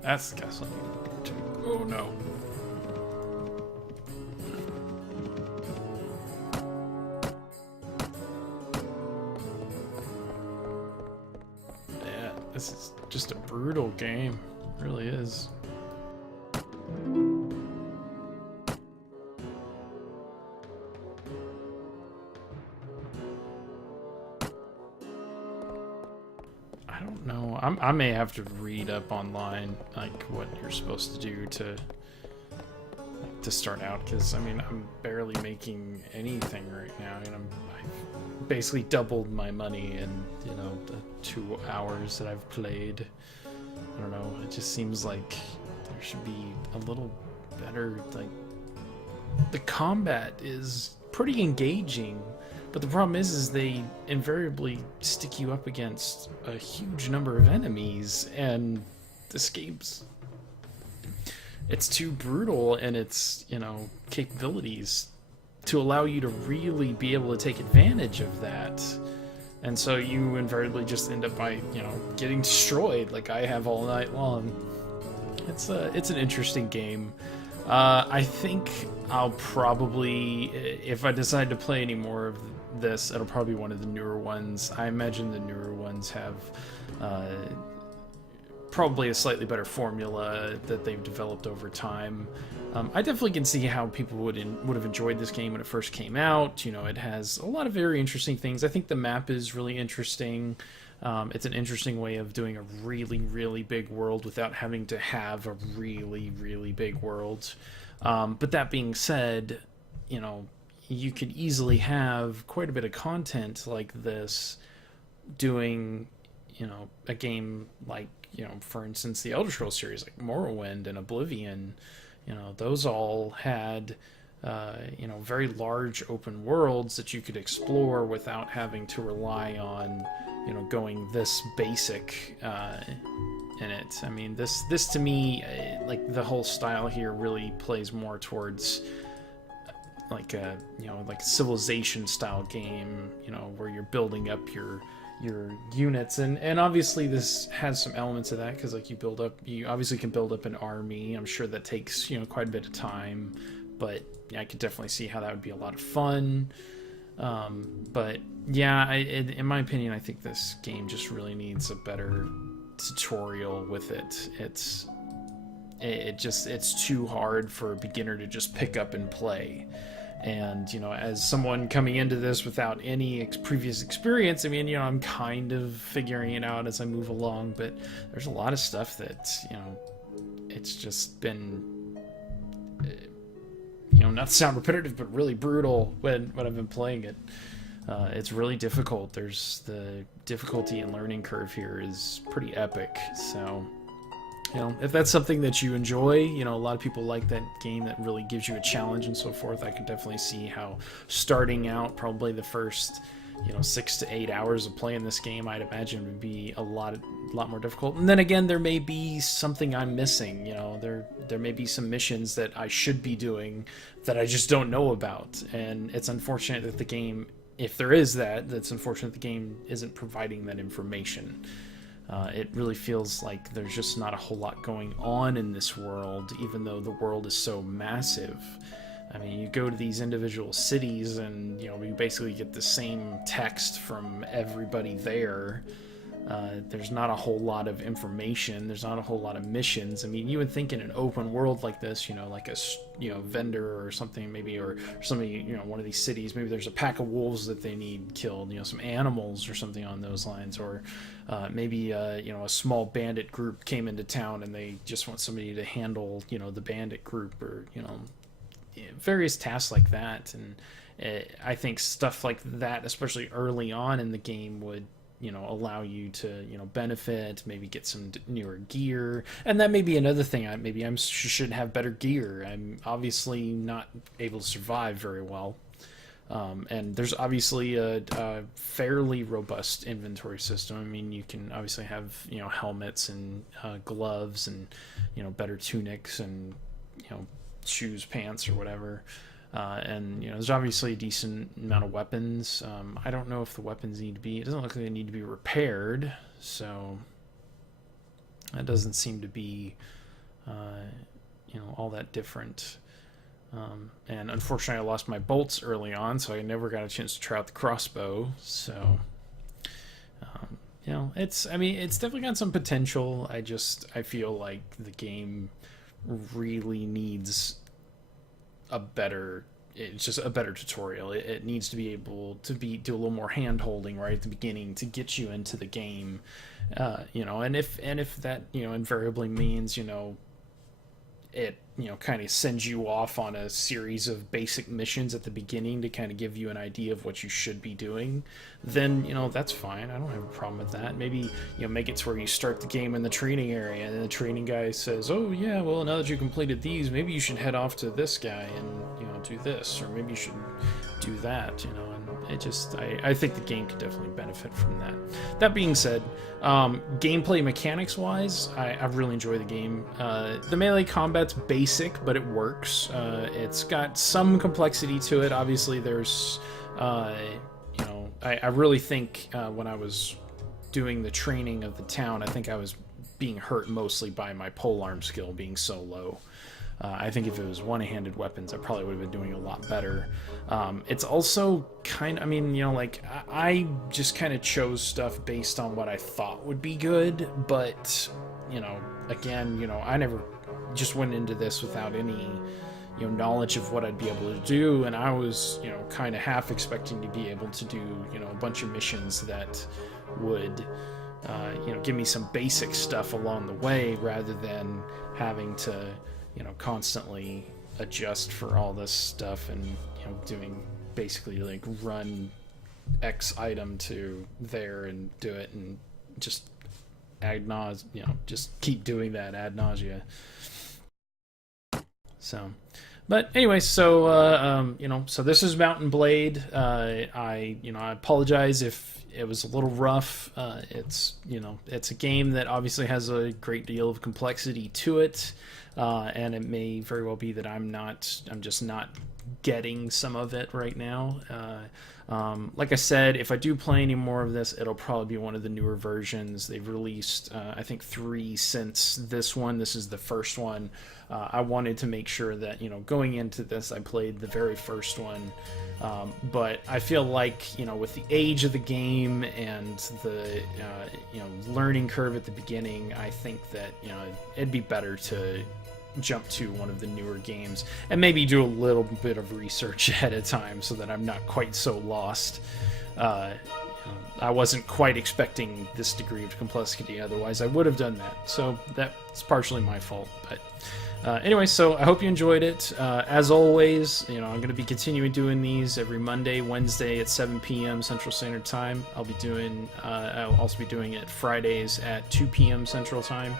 That's the castle I need to go to. Oh no. Yeah, this is just a brutal game. It really is. I don't know. I may have to read up online like what you're supposed to do to start out, because I mean I'm barely making anything right now. I mean I've basically doubled my money in the 2 hours that I've played. I don't know. It just seems like there should be a little better. Like the combat is pretty engaging. But the problem is they invariably stick you up against a huge number of enemies, and this game's... it's too brutal in its, capabilities to allow you to really be able to take advantage of that. And so you invariably just end up by, getting destroyed like I have all night long. It's an interesting game. I think I'll probably, if I decide to play any more of this, it'll probably be one of the newer ones. I imagine the newer ones have probably a slightly better formula that they've developed over time. I definitely can see how people would have enjoyed this game when it first came out. It has a lot of very interesting things. I think the map is really interesting. It's an interesting way of doing a really, really big world without having to have a really, really big world. But that being said, you could easily have quite a bit of content like this doing, a game like, for instance, the Elder Scrolls series, like Morrowind and Oblivion. Those all had, very large open worlds that you could explore without having to rely on, going this basic in it. I mean, this to me, like the whole style here really plays more towards like a like Civilization style game, where you're building up your units, and obviously this has some elements of that, because like you obviously can build up an army. I'm sure that takes quite a bit of time, but I could definitely see how that would be a lot of fun. But yeah, in my opinion, I think this game just really needs a better tutorial with it. It's too hard for a beginner to just pick up and play. And, as someone coming into this without any previous experience, I mean, I'm kind of figuring it out as I move along, but there's a lot of stuff that, it's just been, not to sound repetitive, but really brutal when I've been playing it. It's really difficult. The difficulty and learning curve here is pretty epic, so... if that's something that you enjoy, a lot of people like that game that really gives you a challenge and so forth. I could definitely see how starting out, probably the first, 6 to 8 hours of playing this game, I'd imagine would be a lot more difficult. And then again, there may be something I'm missing. There may be some missions that I should be doing that I just don't know about. And it's unfortunate that the game, if there is that's unfortunate the game isn't providing that information. It really feels like there's just not a whole lot going on in this world, even though the world is so massive. I mean, you go to these individual cities and, you basically get the same text from everybody there. There's not a whole lot of information. There's not a whole lot of missions. I mean, you would think in an open world like this, like a vendor or something, maybe, or somebody, one of these cities, maybe there's a pack of wolves that they need killed, some animals or something on those lines, or maybe a small bandit group came into town and they just want somebody to handle the bandit group, or various tasks like that. And I think stuff like that, especially early on in the game, would allow you to benefit, maybe get some newer gear. And that may be another thing. Maybe I should have better gear. I'm obviously not able to survive very well, and there's obviously a fairly robust inventory system. I mean, you can obviously have helmets and gloves and better tunics and shoes, pants, or whatever. And there's obviously a decent amount of weapons. I don't know if the weapons need to be, it doesn't look like they need to be repaired, so that doesn't seem to be all that different. And unfortunately I lost my bolts early on, so I never got a chance to try out the crossbow. So it's definitely got some potential. I feel like the game really needs it's just a better tutorial. It needs to be able to do a little more hand holding right at the beginning to get you into the game, and if that invariably means it kind of sends you off on a series of basic missions at the beginning to kind of give you an idea of what you should be doing, then that's fine. I don't have a problem with that. Maybe make it to where you start the game in the training area and the training guy says, oh yeah, well, now that you completed these, maybe you should head off to this guy and do this, or maybe you should do that, and I think the game could definitely benefit from that. That being said, gameplay mechanics wise, I really enjoy the game. The melee combat's basic, but it works. It's got some complexity to it. Obviously there's I really think when I was doing the training of the town, I think I was being hurt mostly by my polearm skill being so low. I think if it was one-handed weapons, I probably would have been doing a lot better. It's also kind of, I just kind of chose stuff based on what I thought would be good, but, again, I never just went into this without any, knowledge of what I'd be able to do, and I was, kind of half expecting to be able to do, a bunch of missions that would, give me some basic stuff along the way, rather than having to constantly adjust for all this stuff and doing basically like run X item to there and do it and just just keep doing that ad nausea. So, but anyway, so so this is Mountain Blade. I apologize if it was a little rough. It's a game that obviously has a great deal of complexity to it. And it may very well be that I'm just not getting some of it right now. Like I said, if I do play any more of this, it'll probably be one of the newer versions. They've released, I think, 3 since this one. This is the first one. I wanted to make sure that, going into this, I played the very first one. But I feel like, with the age of the game and the, learning curve at the beginning, I think that, it'd be better to jump to one of the newer games and maybe do a little bit of research ahead of time so that I'm not quite so lost. I wasn't quite expecting this degree of complexity, otherwise I would have done that, so that's partially my fault. But anyway, so I hope you enjoyed it. As always, I'm going to be continuing doing these every Monday, Wednesday at 7 p.m. Central Standard Time. I'll also be doing it Fridays at 2 p.m. Central Time.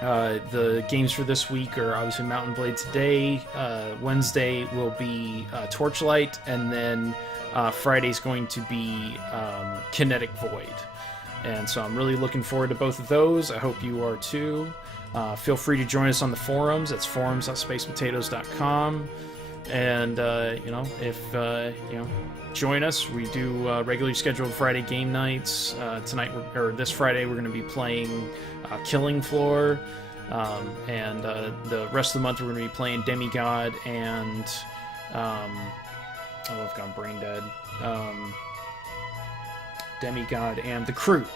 The games for this week are obviously Mountain Blade today. Wednesday will be Torchlight, and then Friday's going to be Kinetic Void. And so I'm really looking forward to both of those. I hope you are too. Feel free to join us on the forums. That's forums.spacepotatoes.com. And join us. We do regularly scheduled Friday game nights. This Friday we're going to be playing Killing Floor, and the rest of the month we're going to be playing Demigod and I've gone brain dead. Demigod and The Crew.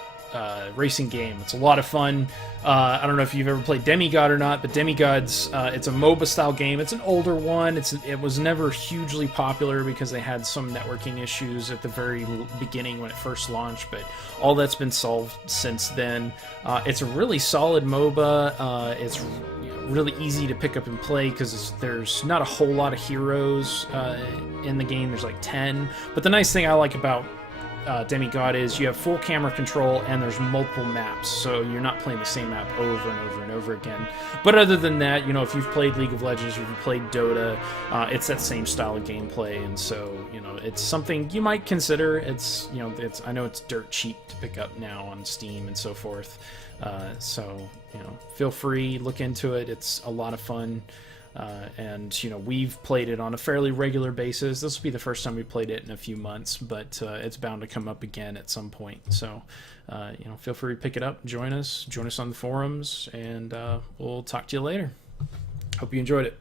racing game. It's a lot of fun. I don't know if you've ever played Demigod or not, but Demigod's it's a MOBA style game. It's an older one. It was never hugely popular because they had some networking issues at the very beginning when it first launched, but all that's been solved since then. It's a really solid MOBA. It's really easy to pick up and play because there's not a whole lot of heroes in the game. There's like 10, but the nice thing I like about Demigod is you have full camera control and there's multiple maps, so you're not playing the same map over and over and over again. But other than that, you know, if you've played League of Legends, or if you've played Dota, it's that same style of gameplay, and so, you know, it's something you might consider. It's, you know, I know it's dirt cheap to pick up now on Steam and so forth, so, you know, feel free, look into it. It's a lot of fun. And, you know, we've played it on a fairly regular basis. This will be the first time we played it in a few months, but it's bound to come up again at some point. So, you know, feel free to pick it up, join us on the forums, and we'll talk to you later. Hope you enjoyed it.